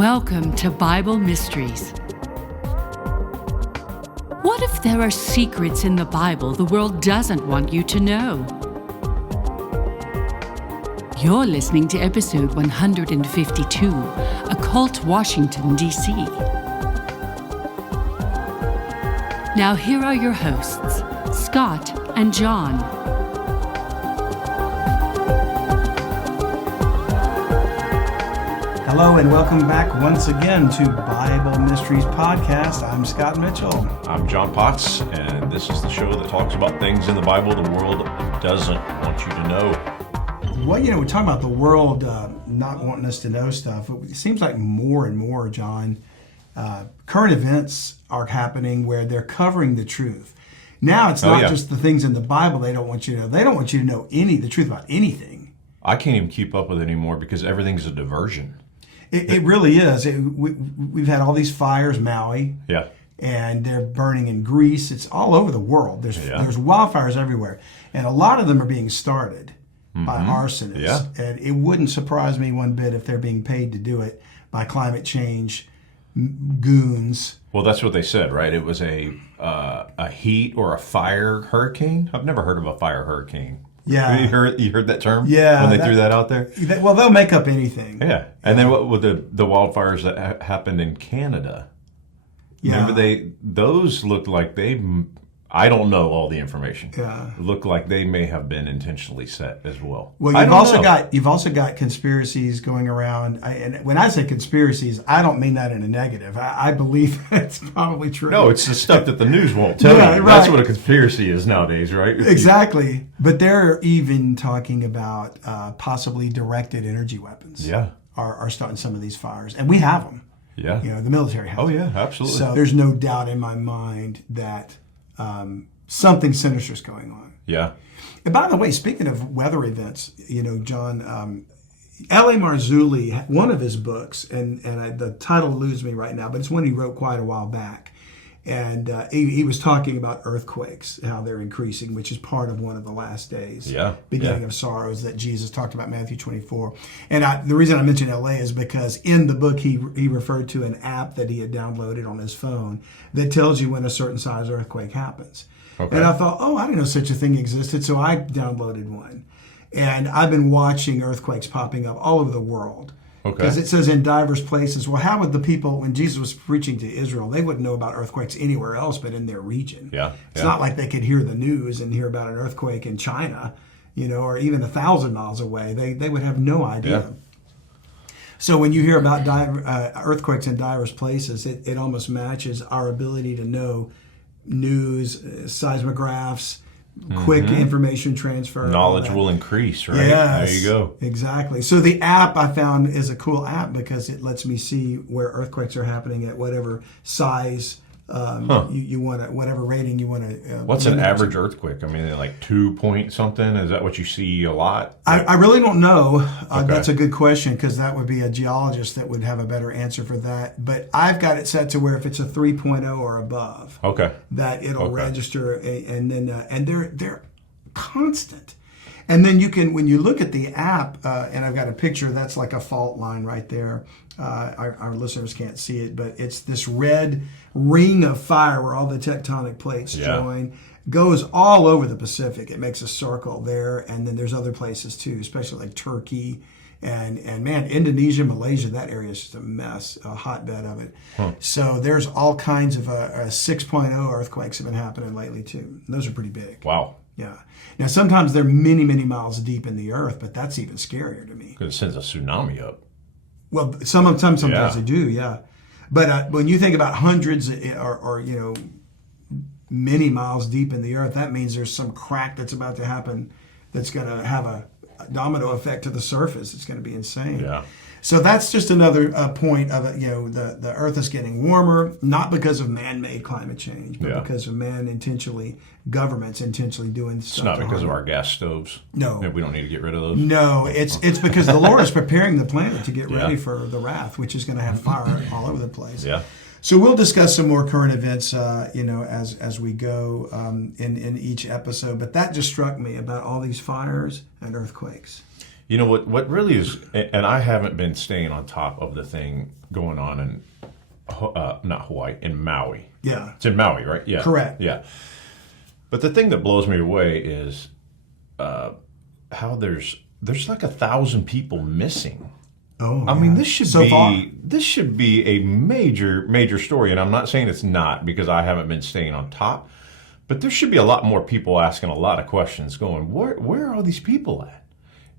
Welcome to Bible Mysteries. What if there are secrets in the Bible the world doesn't want you to know? You're listening to episode 152, Occult, Washington D.C. Now here are your hosts, Scott and John. Hello and welcome back once again to Bible Mysteries Podcast. I'm Scott Mitchell. I'm John Potts, and this is the show that talks about things in the Bible the world doesn't want you to know. Well, we're talking about the world not wanting us to know stuff. It seems like more and more, John, current events are happening where they're covering the truth. Now it's not just the things in the Bible they don't want you to know. They don't want you to know the truth about anything. I can't even keep up with it anymore because everything's a diversion. It really is. We've had all these fires, Maui. Yeah. And they're burning in Greece. It's all over the world. There's wildfires everywhere. And a lot of them are being started by arsonists. Yeah. And it wouldn't surprise me one bit if they're being paid to do it by climate change goons. Well, that's what they said, right? It was a heat or a fire hurricane. I've never heard of a fire hurricane. Yeah. You heard that term? Yeah. When they threw that out there? Well, they'll make up anything. Yeah. And then what with the wildfires that happened in Canada? Yeah. Remember those looked like I don't know all the information. Yeah. Look like they may have been intentionally set as well. Well, you've also got conspiracies going around. And when I say conspiracies, I don't mean that in a negative. I believe that's probably true. No, it's the stuff that the news won't tell you. Right. That's what a conspiracy is nowadays, right? Exactly. But they're even talking about possibly directed energy weapons. Yeah. Are starting some of these fires, and we have them. Yeah. The military has them. Oh yeah, absolutely. So there's no doubt in my mind that something sinister is going on. Yeah. And by the way, speaking of weather events, John, L.A. Marzulli, one of his books, and the title eludes me right now, but it's one he wrote quite a while back. And he was talking about earthquakes, how they're increasing, which is part of one of the last days, beginning of sorrows that Jesus talked about, Matthew 24. And the reason I mention L.A. is because in the book he referred to an app that he had downloaded on his phone that tells you when a certain size earthquake happens. Okay. And I thought, I didn't know such a thing existed, so I downloaded one. And I've been watching earthquakes popping up all over the world. Okay. Because it says in diverse places. Well, how would the people, when Jesus was preaching to Israel, they wouldn't know about earthquakes anywhere else but in their region. Yeah. It's not like they could hear the news and hear about an earthquake in China, or even 1,000 miles away. They would have no idea. Yeah. So when you hear about earthquakes in diverse places, it almost matches our ability to know news, seismographs, quick information transfer. Knowledge will increase, right? Yes, there you go. Exactly. So the app I found is a cool app because it lets me see where earthquakes are happening at whatever size you want to, whatever rating you want to. What's an average earthquake? I mean, like 2 point something? Is that what you see a lot? I really don't know. Okay. That's a good question because that would be a geologist that would have a better answer for that. But I've got it set to where if it's a 3.0 or above, that it'll register, and then and they're constant. And then you can, when you look at the app, and I've got a picture, that's like a fault line right there. Our listeners can't see it, but it's this red ring of fire where all the tectonic plates join. Goes all over the Pacific. It makes a circle there, and then there's other places too, especially like Turkey and man, Indonesia, Malaysia. That area is just a mess, a hotbed of it. So there's all kinds of 6.0 earthquakes have been happening lately too. And those are pretty big. Wow. Yeah. Now, sometimes they're many, many miles deep in the earth, but that's even scarier to me. Because it sends a tsunami up. Well, sometimes they do, yeah. But when you think about hundreds or many miles deep in the earth, that means there's some crack that's about to happen that's going to have a domino effect to the surface. It's going to be insane. Yeah. So that's just another point of it. The earth is getting warmer, not because of man-made climate change, but because of governments intentionally doing stuff. It's not because of our gas stoves. No. We don't need to get rid of those. No, it's because the Lord is preparing the planet to get ready for the wrath, which is going to have fire all over the place. Yeah. So we'll discuss some more current events, as we go in each episode. But that just struck me about all these fires and earthquakes. You know what really is, and I haven't been staying on top of the thing going on in not Hawaii, in Maui. Yeah, it's in Maui, right? Yeah, correct. Yeah, but the thing that blows me away is how there's like 1,000 people missing. Oh, I mean, this should be a major story, and I'm not saying it's not because I haven't been staying on top, but there should be a lot more people asking a lot of questions, going, where are all these people at?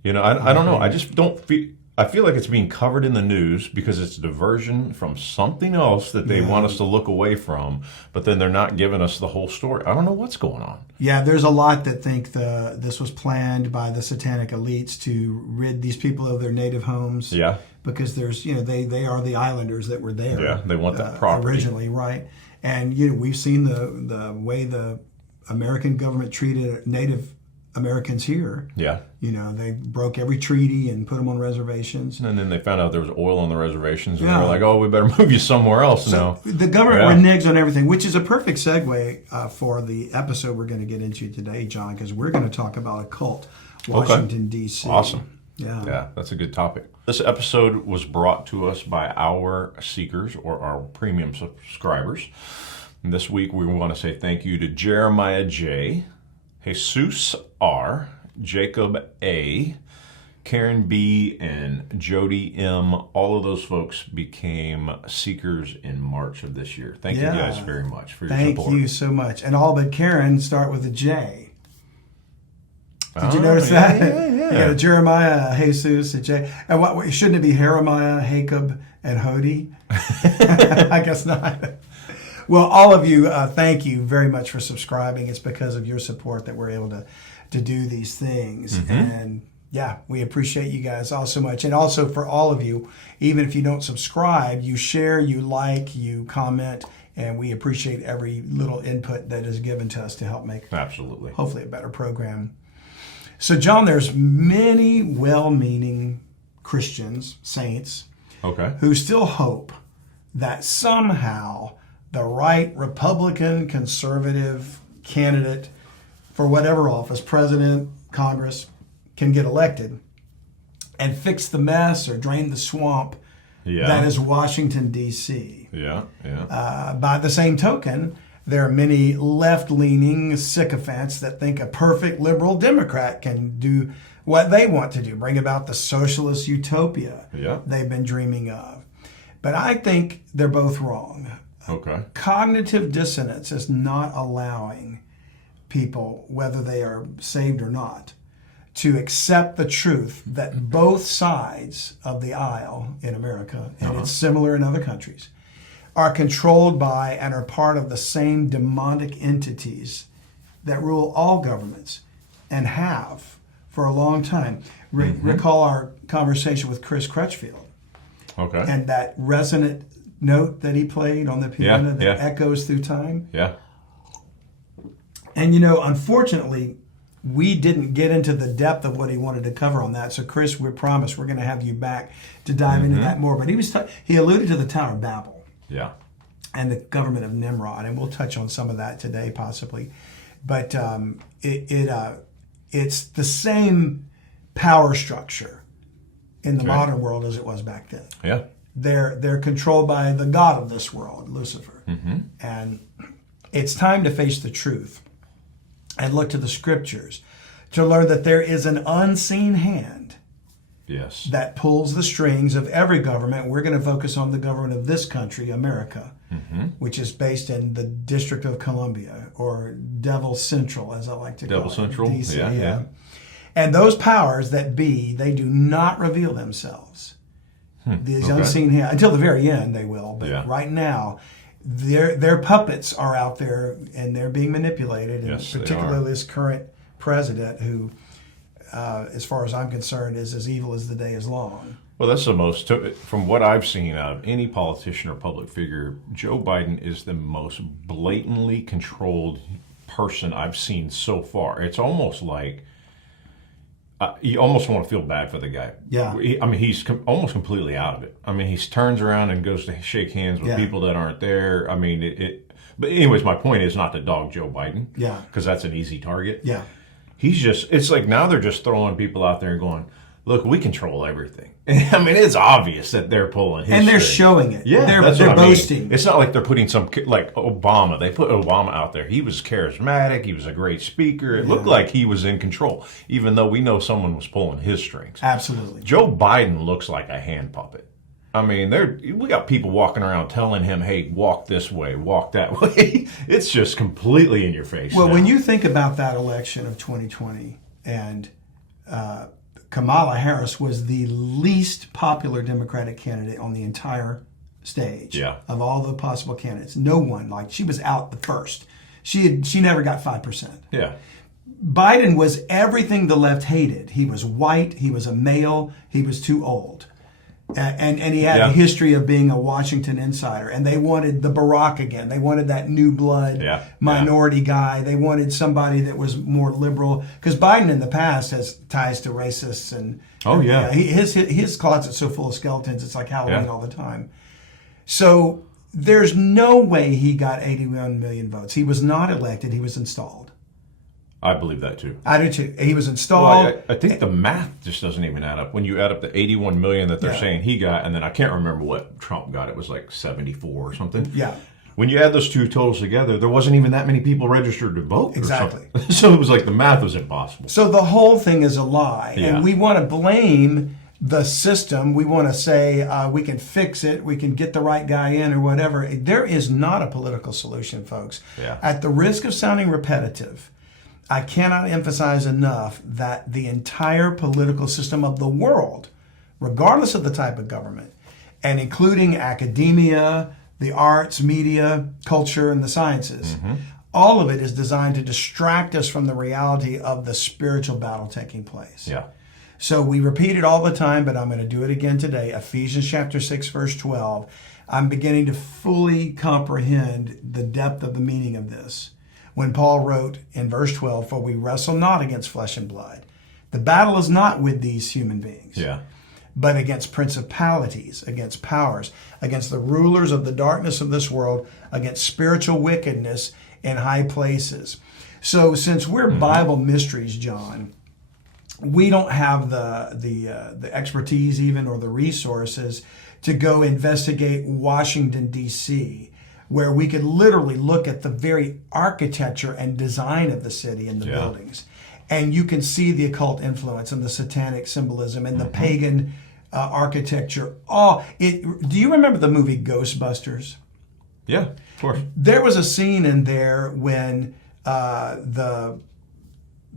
You know, I don't know. I just don't feel. I feel like it's being covered in the news because it's a diversion from something else that they want us to look away from, but then they're not giving us the whole story. I don't know what's going on. Yeah, there's a lot that think this was planned by the satanic elites to rid these people of their native homes. Yeah. Because there's, they are the islanders that were there. Yeah, they want that property. Originally, right? And, we've seen the way the American government treated Native Americans here. Yeah. They broke every treaty and put them on reservations. And then they found out there was oil on the reservations, and they were like, oh, we better move you somewhere else now. The government reneges on everything, which is a perfect segue for the episode we're going to get into today, John, because we're going to talk about Occult, Washington, D.C. Awesome. Yeah, that's a good topic. This episode was brought to us by our seekers, or our premium subscribers. And this week, we want to say thank you to Jeremiah J., Jesus R., Jacob A., Karen B., and Jody M. All of those folks became seekers in March of this year. Thank you guys very much for your support. Thank you so much. And all but Karen start with a J. Did you notice that? Yeah. You got a Jeremiah, a Jesus, a J. And what shouldn't it be Jeremiah, Jacob, and Hody? I guess not. Well, all of you, thank you very much for subscribing. It's because of your support that we're able to do these things. Mm-hmm. And we appreciate you guys all so much. And also for all of you, even if you don't subscribe, you share, you like, you comment, and we appreciate every little input that is given to us to help make hopefully a better program. So, John, there's many well-meaning Christians, saints, who still hope that somehow the right Republican conservative candidate for whatever office, president, Congress, can get elected and fix the mess or drain the swamp that is Washington, D.C. By the same token, there are many left-leaning sycophants that think a perfect liberal Democrat can do what they want to do, bring about the socialist utopia they've been dreaming of. But I think they're both wrong. Cognitive dissonance is not allowing people, whether they are saved or not, to accept the truth that both sides of the aisle in America, and it's similar in other countries, are controlled by and are part of the same demonic entities that rule all governments and have for a long time. Recall our conversation with Chris Crutchfield. And that resonant note that he played on the piano that echoes through time. And unfortunately, we didn't get into the depth of what he wanted to cover on that. So, Chris, we promise we're going to have you back to dive into that more. But he alluded to the Tower of Babel. And the government of Nimrod, and we'll touch on some of that today, possibly. But it's the same power structure in the modern world as it was back then. They're controlled by the god of this world, Lucifer. And it's time to face the truth and look to the scriptures to learn that there is an unseen hand that pulls the strings of every government. We're going to focus on the government of this country, America, which is based in the District of Columbia, or Devil Central, as I like to call it. Devil Central, DC, And those powers that be, they do not reveal themselves. These unseen hands, until the very end they will, but right now, their puppets are out there and they're being manipulated, and particularly this current president who, as far as I'm concerned, is as evil as the day is long. Well, that's the most, from what I've seen out of any politician or public figure, Joe Biden is the most blatantly controlled person I've seen so far. It's almost like, you almost want to feel bad for the guy. He's almost completely out of it. He turns around and goes to shake hands with people that aren't there. But anyways, my point is not to dog Joe Biden. Because that's an easy target. He's just, it's like now they're just throwing people out there and going, look, we control everything. I mean, it's obvious that they're pulling his and they're string. showing it. Yeah, they're boasting. It's not like they're putting like Obama. They put Obama out there. He was charismatic. He was a great speaker. It looked like he was in control, even though we know someone was pulling his strings. Absolutely. Joe Biden looks like a hand puppet. I mean, we got people walking around telling him, hey, walk this way, walk that way. It's just completely in your face. Well, now. when you think about that election of 2020, and Kamala Harris was the least popular Democratic candidate on the entire stage of all the possible candidates. No one, she was out the first. She never got 5%. Yeah. Biden was everything the left hated. He was white, he was a male, he was too old. And he had a history of being a Washington insider. And they wanted the Barack again. They wanted that new blood minority guy. They wanted somebody that was more liberal. Because Biden in the past has ties to racists. And his closet's so full of skeletons, it's like Halloween all the time. So there's no way he got 81 million votes. He was not elected. He was installed. I believe that too. I do too. He was installed. Well, I think the math just doesn't even add up. When you add up the 81 million that they're saying he got, and then I can't remember what Trump got. It was like 74 or something. Yeah. When you add those two totals together, there wasn't even that many people registered to vote. Exactly. So it was like the math was impossible. So the whole thing is a lie. Yeah. And we want to blame the system. We want to say we can fix it. We can get the right guy in or whatever. There is not a political solution, folks. Yeah. At the risk of sounding repetitive, I cannot emphasize enough that the entire political system of the world, regardless of the type of government, and including academia, the arts, media, culture, and the sciences, all of it is designed to distract us from the reality of the spiritual battle taking place. Yeah. So we repeat it all the time, but I'm going to do it again today. Ephesians chapter 6, verse 12. I'm beginning to fully comprehend the depth of the meaning of this. When Paul wrote in verse 12, for we wrestle not against flesh and blood. The battle is not with these human beings, but against principalities, against powers, against the rulers of the darkness of this world, against spiritual wickedness in high places. So since we're Bible mysteries, John, we don't have the expertise even or the resources to go investigate Washington, D.C., where we could literally look at the very architecture and design of the city and the buildings. And you can see the occult influence and the satanic symbolism and the pagan architecture. Do you remember the movie Ghostbusters? Yeah, of course. There was a scene in there when the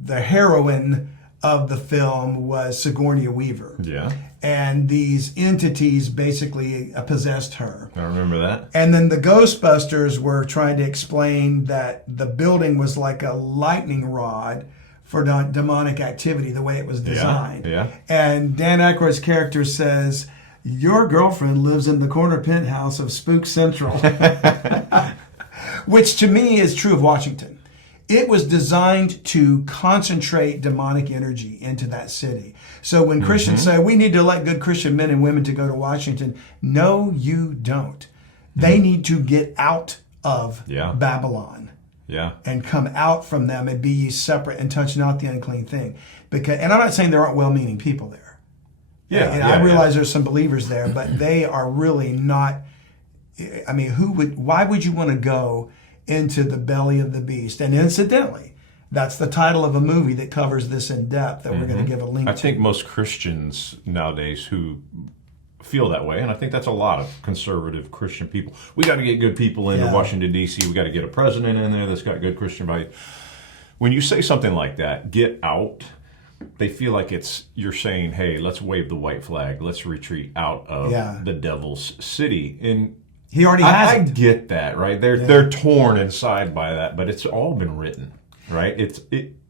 heroine of the film was Sigourney Weaver. Yeah. And these entities basically possessed her. I remember that. And then the Ghostbusters were trying to explain that the building was like a lightning rod for demonic activity, the way it was designed. Yeah. And Dan Aykroyd's character says, your girlfriend lives in the corner penthouse of Spook Central. Which to me is true of Washington. It was designed to concentrate demonic energy into that city. So when Christians say, we need to elect good Christian men and women to go to Washington, no, you don't. They need to get out of Babylon and come out from them and be ye separate and touch not the unclean thing. And I'm not saying there aren't well-meaning people there. I realize there's some believers there, but they are really not. I mean, why would you want to go into the belly of the beast? And incidentally, that's the title of a movie that covers this in depth that we're going to give a link to. I think most Christians nowadays who feel that way, and I think that's a lot of conservative Christian people. We got to get good people into Washington, D.C. We got to get a president in there that's got good Christian values. When you say something like that, get out, they feel like you're saying, hey, let's wave the white flag. Let's retreat out of the devil's city. And he already has I get that, right? They're torn inside by that, but it's all been written, right?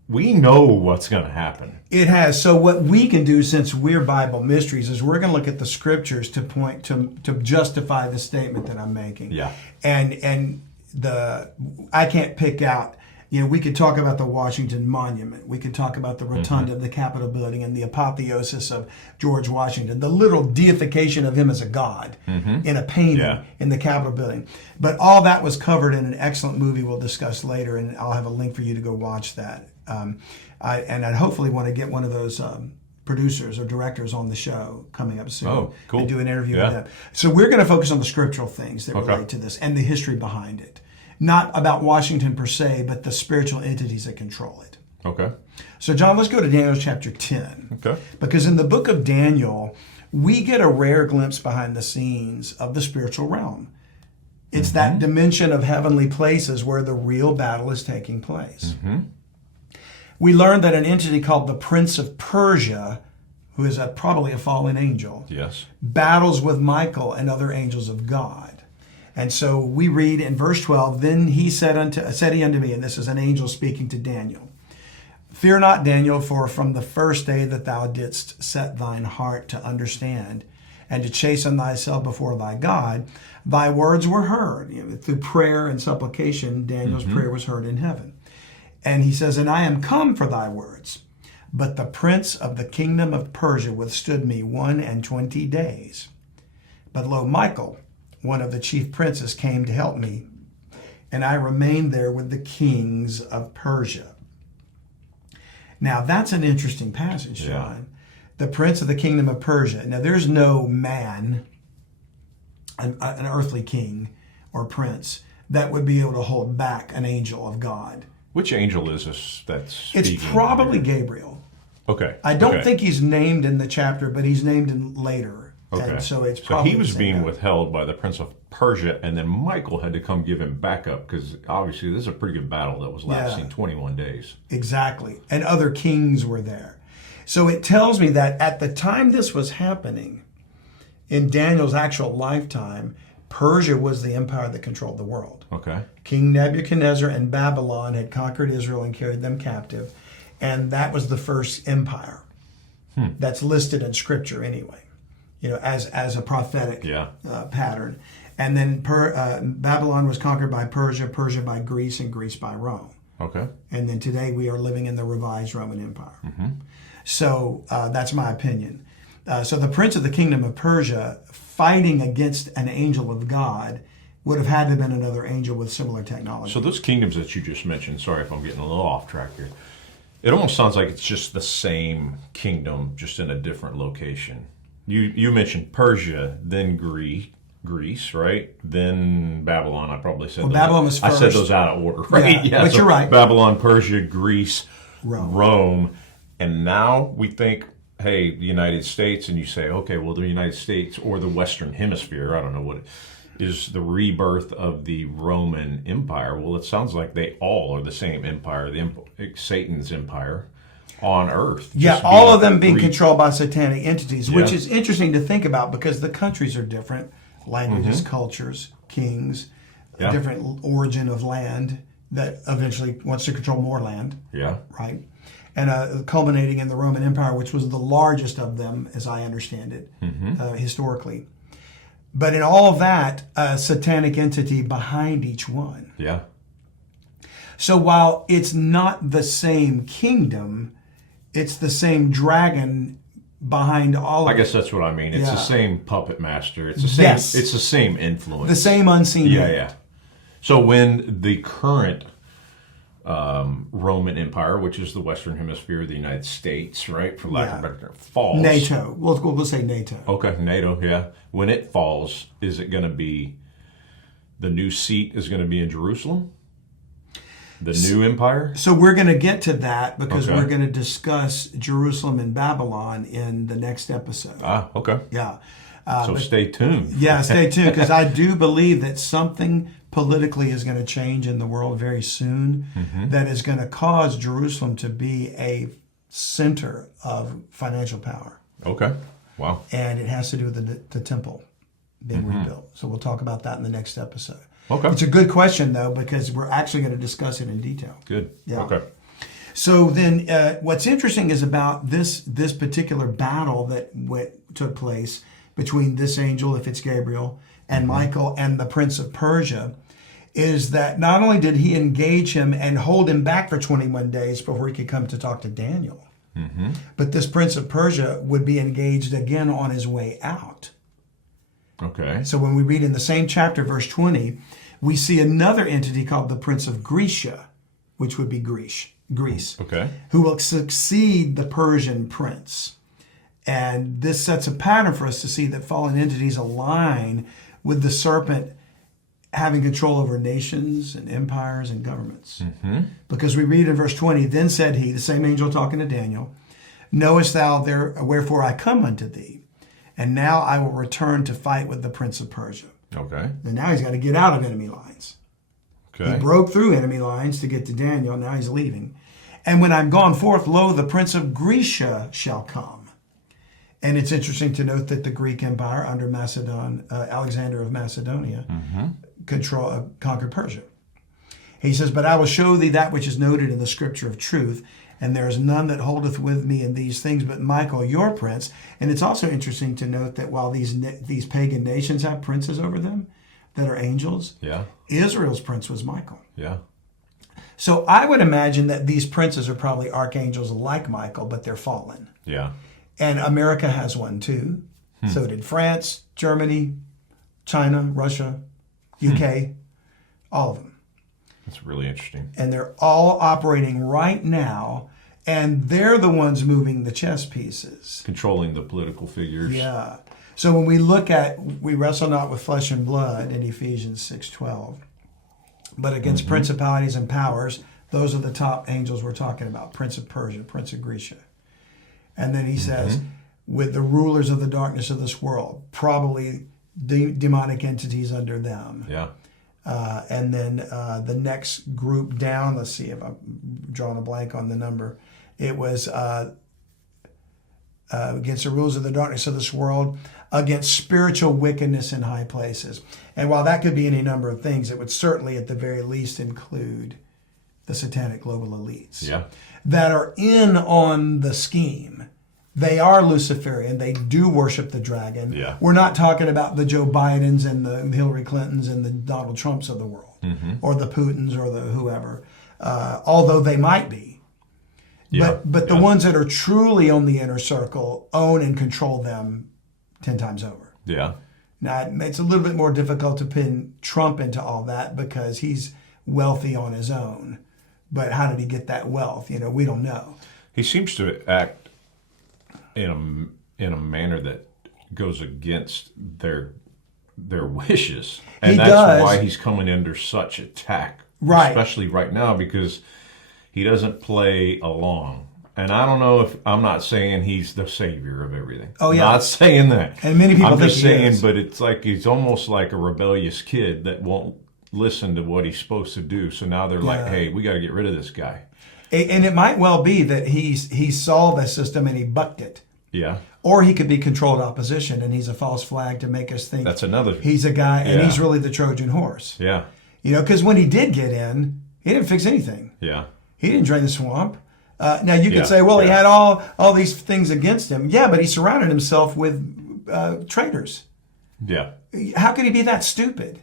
We know what's going to happen. It has. So what we can do, since we're Bible mysteries, is we're going to look at the scriptures to point to justify the statement that I'm making. Yeah. And I can't pick out. We could talk about the Washington Monument. We could talk about the rotunda of the Capitol building and the apotheosis of George Washington, the literal deification of him as a god in a painting in the Capitol building. But all that was covered in an excellent movie we'll discuss later, and I'll have a link for you to go watch that. I'd hopefully want to get one of those producers or directors on the show coming up soon. Oh, cool. And do an interview with them. So we're going to focus on the scriptural things that relate to this and the history behind it. Not about Washington per se, but the spiritual entities that control it. Okay. So John, let's go to Daniel chapter 10. Okay. Because in the book of Daniel, we get a rare glimpse behind the scenes of the spiritual realm. It's that dimension of heavenly places where the real battle is taking place. We learn that an entity called the Prince of Persia, who is probably a fallen angel, battles with Michael and other angels of God. And so we read in verse 12, then he said he unto me, and this is an angel speaking to Daniel, fear not, Daniel, for from the first day that thou didst set thine heart to understand and to chasten thyself before thy God, thy words were heard. Through prayer and supplication, Daniel's prayer was heard in heaven. And he says, and I am come for thy words. But the prince of the kingdom of Persia withstood me 21 days. But lo, Michael, one of the chief princes, came to help me, and I remained there with the kings of Persia. Now, that's an interesting passage, John. The prince of the kingdom of Persia. Now, there's no man, an earthly king or prince, that would be able to hold back an angel of God. Which angel is this that's speaking? It's probably Gabriel. Okay. I don't think he's named in the chapter, but he's named in later. Okay. And so it's probably he was being withheld by the Prince of Persia, and then Michael had to come give him backup because obviously this is a pretty good battle that was lasting 21 days. Exactly. And other kings were there. So it tells me that at the time this was happening, in Daniel's actual lifetime, Persia was the empire that controlled the world. Okay. King Nebuchadnezzar and Babylon had conquered Israel and carried them captive, and that was the first empire that's listed in Scripture anyway, as a prophetic pattern. And then Babylon was conquered by Persia, Persia by Greece, and Greece by Rome. Okay. And then today we are living in the revised Roman Empire. So that's my opinion. So the prince of the kingdom of Persia fighting against an angel of God would have had to have been another angel with similar technology. So those kingdoms that you just mentioned, sorry if I'm getting a little off track here, it almost sounds like it's just the same kingdom, just in a different location. You mentioned Persia, then Greece, right? Then Babylon. I probably said Babylon was first. I said those out of order, right? Yeah, but you're right. Babylon, Persia, Greece, Rome. And now we think, hey, the United States, and you say, okay, well, the United States or the Western Hemisphere, I don't know what it is, the rebirth of the Roman Empire. Well, it sounds like they all are the same empire, Satan's empire on earth. Yeah, all of them being controlled by satanic entities, which is interesting to think about because the countries are different, languages, cultures, kings, a different origin of land that eventually wants to control more land. Yeah. Right? And culminating in the Roman Empire, which was the largest of them, as I understand it, historically. But in all of that, a satanic entity behind each one. Yeah. So while it's not the same kingdom, it's the same dragon behind all of it. I guess that's what I mean. It's the same puppet master. It's the same. It's the same influence. The same unseen. Yeah. So when the current Roman Empire, which is the Western Hemisphere of the United States, right, for lack of a better term, falls. NATO. We'll say NATO. Okay, NATO, yeah. When it falls, is it going to be, the new seat is going to be in Jerusalem? The new empire? So we're going to get to that because we're going to discuss Jerusalem and Babylon in the next episode. Okay. Yeah. So stay tuned. Yeah, stay tuned because I do believe that something politically is going to change in the world very soon that is going to cause Jerusalem to be a center of financial power. Okay. Wow. And it has to do with the temple being rebuilt. So we'll talk about that in the next episode. Okay. It's a good question, though, because we're actually going to discuss it in detail. Good. Yeah. Okay. So then what's interesting is about this particular battle that took place between this angel, if it's Gabriel, and Michael and the Prince of Persia, is that not only did he engage him and hold him back for 21 days before he could come to talk to Daniel, but this Prince of Persia would be engaged again on his way out. Okay. So when we read in the same chapter, verse 20, we see another entity called the Prince of Grecia, which would be Greece, Okay. who will succeed the Persian prince. And this sets a pattern for us to see that fallen entities align with the serpent having control over nations and empires and governments. Because we read in verse 20, then said he, the same angel talking to Daniel, knowest thou wherefore I come unto thee? And now I will return to fight with the prince of Persia. Okay. And now he's got to get out of enemy lines. Okay. He broke through enemy lines to get to Daniel. Now he's leaving. And when I'm gone forth, lo, the prince of Grecia shall come. And it's interesting to note that the Greek Empire under Alexander of Macedonia conquered Persia. He says, but I will show thee that which is noted in the scripture of truth, and there is none that holdeth with me in these things but Michael, your prince. And it's also interesting to note that while these pagan nations have princes over them that are angels, Israel's prince was Michael. Yeah. So I would imagine that these princes are probably archangels like Michael, but they're fallen. Yeah. And America has one too. So did France, Germany, China, Russia, UK, all of them. That's really interesting. And they're all operating right now, and they're the ones moving the chess pieces. Controlling the political figures. Yeah. So when we look at, we wrestle not with flesh and blood in Ephesians 6:12, but against principalities and powers. Those are the top angels we're talking about, Prince of Persia, Prince of Grecia. And then he says, with the rulers of the darkness of this world, probably demonic entities under them. Yeah. And then the next group down, let's see if I'm drawing a blank on the number. It was against the rulers of the darkness of this world, against spiritual wickedness in high places. And while that could be any number of things, it would certainly at the very least include the satanic global elites that are in on the scheme. They are Luciferian. They do worship the dragon. Yeah. We're not talking about the Joe Bidens and the Hillary Clintons and the Donald Trumps of the world, or the Putins or the whoever, although they might be. Yeah. But the ones that are truly on the inner circle own and control them 10 times over. Yeah. Now, it's a little bit more difficult to pin Trump into all that because he's wealthy on his own. But how did he get that wealth? We don't know. He seems to act in a manner that goes against their wishes, and that's why he's coming under such attack, right? Especially right now because he doesn't play along. And I don't know if I'm not saying he's the savior of everything. Oh yeah, I'm not saying that. And many people I'm think just saying, but it's like he's almost like a rebellious kid that won't listen to what he's supposed to do. So now they're like, hey, we got to get rid of this guy. And it might well be that he saw the system and he bucked it. Yeah. Or he could be controlled opposition, and he's a false flag to make us think that's another. He's a guy, and he's really the Trojan horse. Yeah. Because when he did get in, he didn't fix anything. Yeah. He didn't drain the swamp. Now you could say, well, he had all these things against him. Yeah, but he surrounded himself with traitors. Yeah. How could he be that stupid?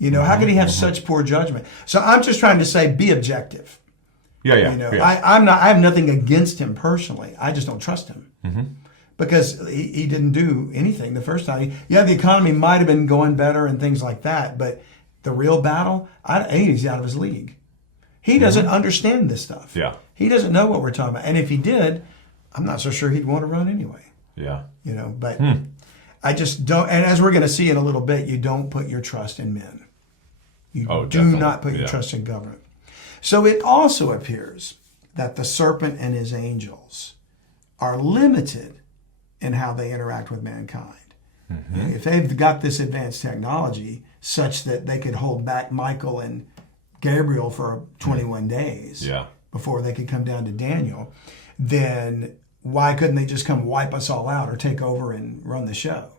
How could he have such poor judgment? So I'm just trying to say, be objective. Yeah. I have nothing against him personally. I just don't trust him because he didn't do anything the first time. The economy might have been going better and things like that, but the real battle, he's out of his league. He doesn't understand this stuff. Yeah, he doesn't know what we're talking about. And if he did, I'm not so sure he'd want to run anyway. Yeah, But I just don't. And as we're going to see in a little bit, you don't put your trust in men. You do not put your trust in government. So it also appears that the serpent and his angels are limited in how they interact with mankind. If they've got this advanced technology such that they could hold back Michael and Gabriel for 21 days before they could come down to Daniel, then why couldn't they just come wipe us all out or take over and run the show?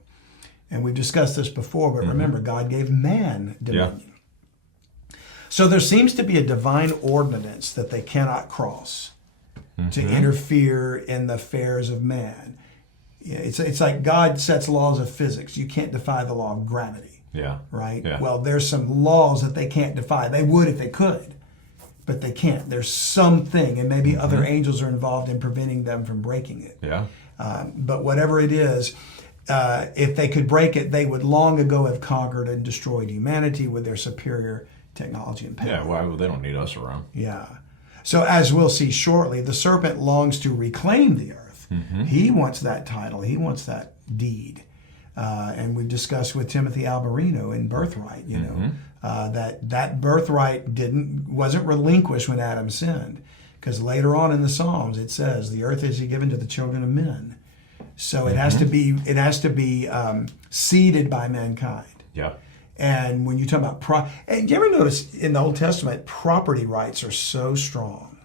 And we've discussed this before, but remember, God gave man dominion. Yeah. So there seems to be a divine ordinance that they cannot cross to interfere in the affairs of man. It's like God sets laws of physics. You can't defy the law of gravity. Yeah. Right? Yeah. Well, there's some laws that they can't defy. They would if they could, but they can't. There's something, and maybe other angels are involved in preventing them from breaking it. Yeah. But whatever it is, if they could break it, they would long ago have conquered and destroyed humanity with their superior technology and power. Yeah, well, they don't need us around. Yeah. So as we'll see shortly, the serpent longs to reclaim the earth earth. He wants that title. He wants that deed. And we discussed with Timothy Alberino in Birthright, that birthright wasn't relinquished when Adam sinned, because later on in the Psalms it says the earth is given to the children of men. So it has to be seeded by mankind. Yeah. And when you talk about and you ever notice in the Old Testament property rights are so strong.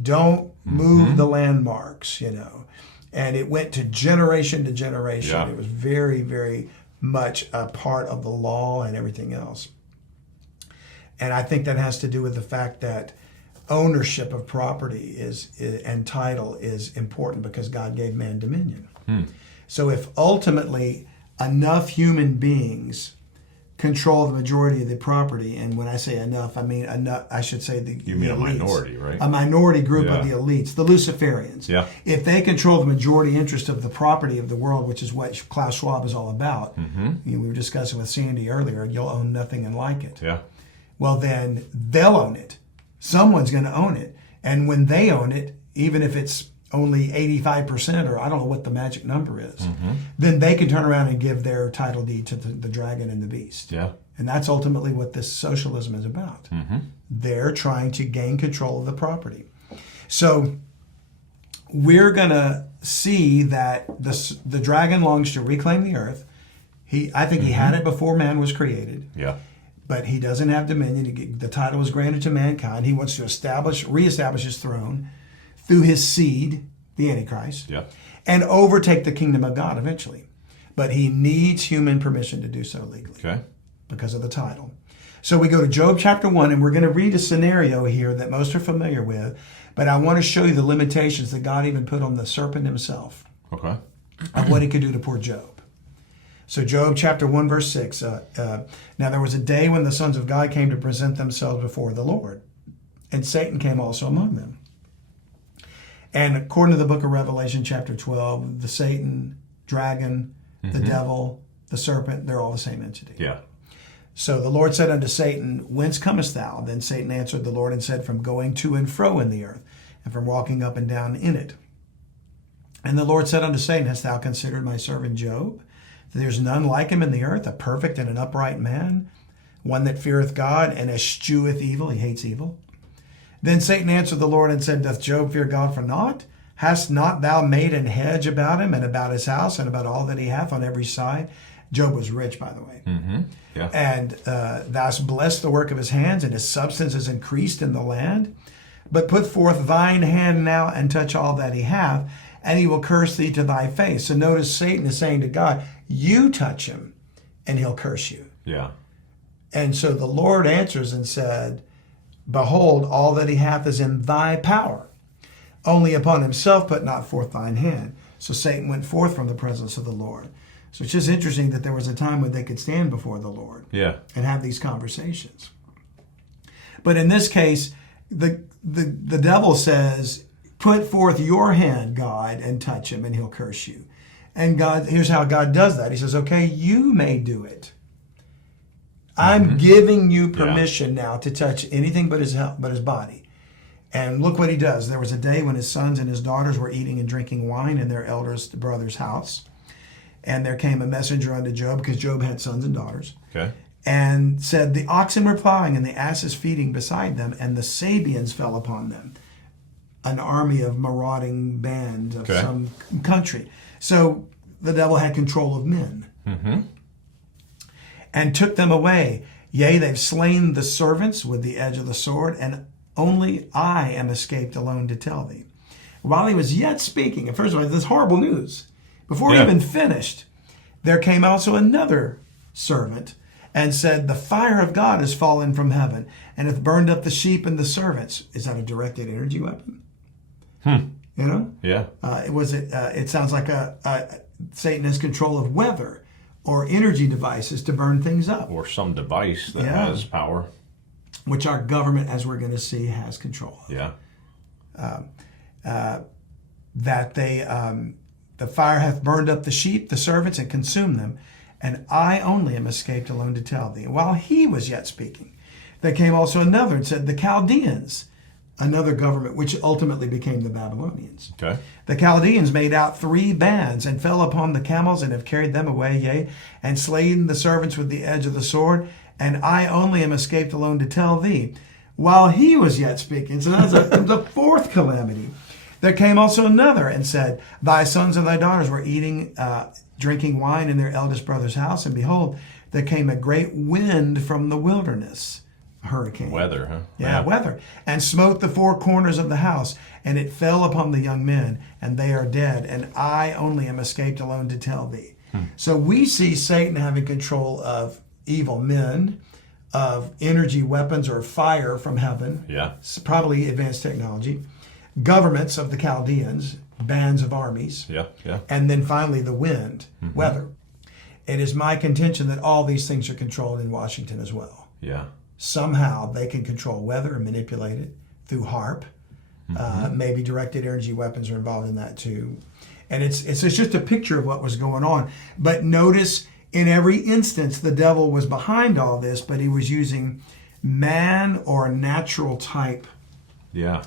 Don't move the landmarks, And it went to generation. Yeah. It was very, very much a part of the law and everything else. And I think that has to do with the fact that ownership of property and title is important because God gave man dominion. So if ultimately enough human beings control the majority of the property, and when I say enough, I mean enough. I should say you mean elites, a minority, right? A minority group of the elites, the Luciferians. Yeah. If they control the majority interest of the property of the world, which is what Klaus Schwab is all about, we were discussing with Sandy earlier. You'll own nothing and like it. Yeah. Well, then they'll own it. Someone's going to own it, and when they own it, even if it's only 85%, or I don't know what the magic number is, then they can turn around and give their title deed to the dragon and the beast. Yeah. And that's ultimately what this socialism is about. They're trying to gain control of the property. So we're going to see that the dragon longs to reclaim the earth. I think he had it before man was created. Yeah. But he doesn't have dominion. The title was granted to mankind. He wants to reestablish his throne through his seed, the Antichrist, and overtake the kingdom of God eventually. But he needs human permission to do so legally because of the title. So we go to Job chapter 1, and we're going to read a scenario here that most are familiar with, but I want to show you the limitations that God even put on the serpent himself of what he could do to poor Job. So Job chapter 1, verse 6, now there was a day when the sons of God came to present themselves before the Lord, and Satan came also among them. And according to the book of Revelation, chapter 12, the Satan, dragon, the devil, the serpent, they're all the same entity. Yeah. So the Lord said unto Satan, Whence comest thou? Then Satan answered the Lord and said, From going to and fro in the earth, and from walking up and down in it. And the Lord said unto Satan, Hast thou considered my servant Job? That there's none like him in the earth, a perfect and an upright man, one that feareth God and escheweth evil. He hates evil. Then Satan answered the Lord and said, Doth Job fear God for naught? Hast not thou made an hedge about him and about his house and about all that he hath on every side? Job was rich, by the way. Yeah. And thou hast blessed the work of his hands, and his substance is increased in the land. But put forth thine hand now and touch all that he hath, and he will curse thee to thy face. So notice Satan is saying to God, you touch him, and he'll curse you. Yeah. And so the Lord answers and said, Behold, all that he hath is in thy power. Only upon himself put not forth thine hand. So Satan went forth from the presence of the Lord. So it's just interesting that there was a time when they could stand before the Lord and have these conversations. But in this case, the devil says, put forth your hand, God, and touch him, and he'll curse you. And God, here's how God does that. He says, okay, you may do it. I'm giving you permission now to touch anything but his body. And look what he does. There was a day when his sons and his daughters were eating and drinking wine in their eldest brother's house. And there came a messenger unto Job, because Job had sons and daughters. Okay. And said, the oxen were plowing and the asses feeding beside them, and the Sabians fell upon them. An army of marauding bands of some country. So the devil had control of men. And took them away. Yea, they've slain the servants with the edge of the sword, and only I am escaped alone to tell thee. While he was yet speaking, and first of all, this horrible news. Before he even finished, there came also another servant and said, the fire of God is fallen from heaven and hath burned up the sheep and the servants. Is that a directed energy weapon? You know? Yeah. It sounds like Satan has control of weather or energy devices to burn things up. Or some device that has power. Which our government, as we're going to see, has control of. Yeah. The fire hath burned up the sheep, the servants, and consumed them, and I only am escaped alone to tell thee. And while he was yet speaking, there came also another and said, the Chaldeans, another government, which ultimately became the Babylonians. Okay. The Chaldeans made out 3 bands and fell upon the camels and have carried them away, yea, and slain the servants with the edge of the sword. And I only am escaped alone to tell thee. While he was yet speaking, so that's the 4th calamity. There came also another and said, thy sons and thy daughters were eating, drinking wine in their eldest brother's house. And behold, there came a great wind from the wilderness. Hurricane. Weather, huh? Yeah, weather. And smote the 4 corners of the house, and it fell upon the young men, and they are dead. And I only am escaped alone to tell thee. So we see Satan having control of evil men, of energy weapons or fire from heaven. Yeah. Probably advanced technology. Governments of the Chaldeans, bands of armies. Yeah, yeah. And then finally the wind, weather. It is my contention that all these things are controlled in Washington as well. Yeah. Somehow they can control weather and manipulate it through HARP. Maybe directed energy weapons are involved in that too. And it's just a picture of what was going on. But notice in every instance the devil was behind all this, but he was using man or natural type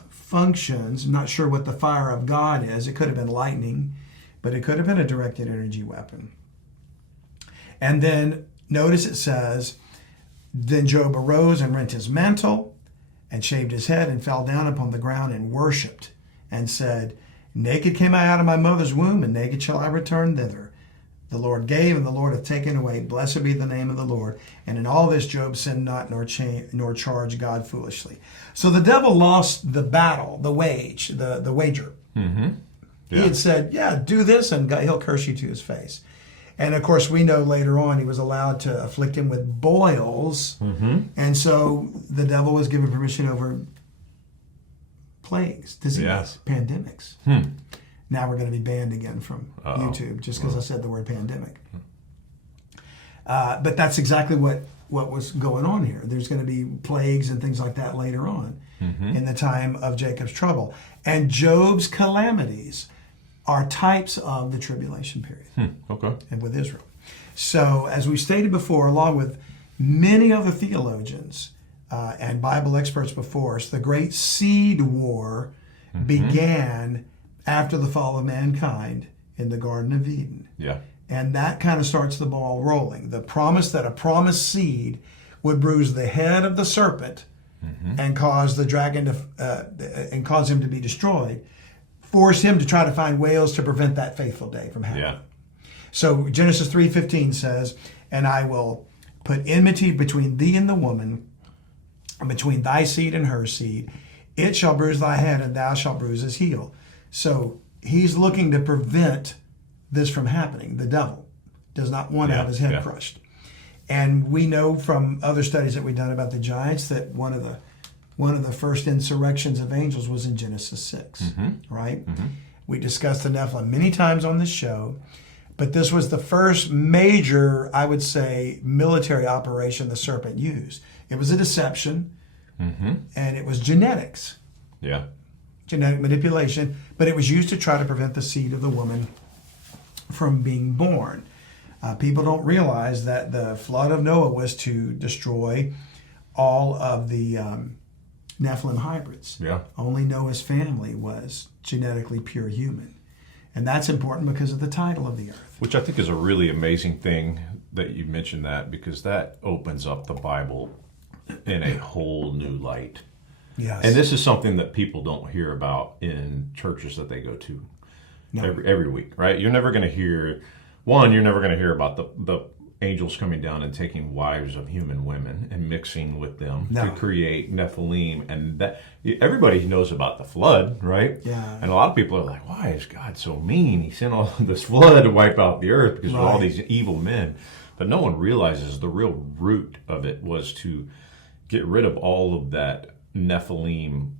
functions. I'm not sure what the fire of God is. It could have been lightning, but it could have been a directed energy weapon. And then notice it says, then Job arose and rent his mantle and shaved his head and fell down upon the ground and worshipped and said, naked came I out of my mother's womb, and naked shall I return thither. The Lord gave, and the Lord hath taken away. Blessed be the name of the Lord. And in all this Job sinned not, nor charged God foolishly. So the devil lost the battle, the wager. Mm-hmm. He had said, do this, and God, he'll curse you to his face. And of course, we know later on he was allowed to afflict him with boils. And so the devil was given permission over plagues, disease, pandemics. Now we're going to be banned again from YouTube just because I said the word pandemic. But that's exactly what was going on here. There's going to be plagues and things like that later on in the time of Jacob's trouble. And Job's calamities are types of the tribulation period. Okay. And with Israel. So as we stated before, along with many other theologians and Bible experts before us, the great seed war began after the fall of mankind in the Garden of Eden. Yeah. And that kind of starts the ball rolling. The promise that a promised seed would bruise the head of the serpent and cause the dragon to and cause him to be destroyed, force him to try to find ways to prevent that faithful day from happening. Yeah. So Genesis 3:15 says, and I will put enmity between thee and the woman, and between thy seed and her seed. It shall bruise thy head, and thou shalt bruise his heel. So he's looking to prevent this from happening. The devil does not want to have his head crushed. And we know from other studies that we've done about the giants that one of the first insurrections of angels was in Genesis 6, right? We discussed the Nephilim many times on this show, but this was the first major, I would say, military operation the serpent used. It was a deception, and it was genetics. Yeah. Genetic manipulation, but it was used to try to prevent the seed of the woman from being born. People don't realize that the flood of Noah was to destroy all of the Nephilim hybrids. Yeah. Only Noah's family was genetically pure human. And that's important because of the title of the earth. Which I think is a really amazing thing that you mentioned that, because that opens up the Bible in a whole new light. Yes. And this is something that people don't hear about in churches that they go to every week, right? You're never going to hear about the angels coming down and taking wives of human women and mixing with them to create Nephilim. And that everybody knows about the flood, right? Yeah. And a lot of people are like, why is God so mean? He sent all this flood to wipe out the earth because of all these evil men. But no one realizes the real root of it was to get rid of all of that Nephilim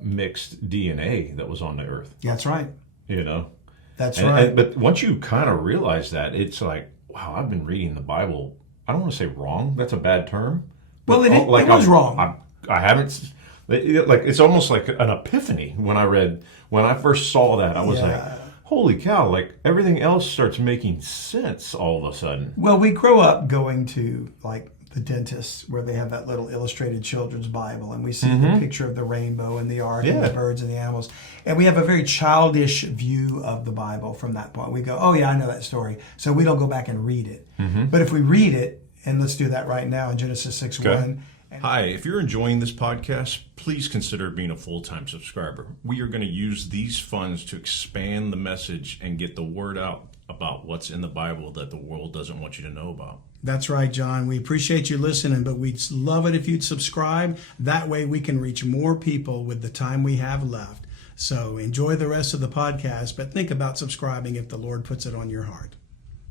mixed DNA that was on the earth. That's right. You know? That's right. But once you kind of realize that, it's like, wow, I've been reading the Bible. I don't want to say wrong. That's a bad term. Well, it was wrong. I haven't. It's almost like an epiphany when I first saw that. I was like, holy cow! Like everything else starts making sense all of a sudden. Well, we grow up going to like the dentist, where they have that little illustrated children's Bible, and we see the picture of the rainbow and the ark and the birds and the animals. And we have a very childish view of the Bible from that point. We go, oh yeah, I know that story. So we don't go back and read it. But if we read it, and let's do that right now in Genesis 6:1. Hi, if you're enjoying this podcast, please consider being a full-time subscriber. We are going to use these funds to expand the message and get the word out about what's in the Bible that the world doesn't want you to know about. That's right, John. We appreciate you listening, but we'd love it if you'd subscribe. That way we can reach more people with the time we have left. So enjoy the rest of the podcast, but think about subscribing if the Lord puts it on your heart.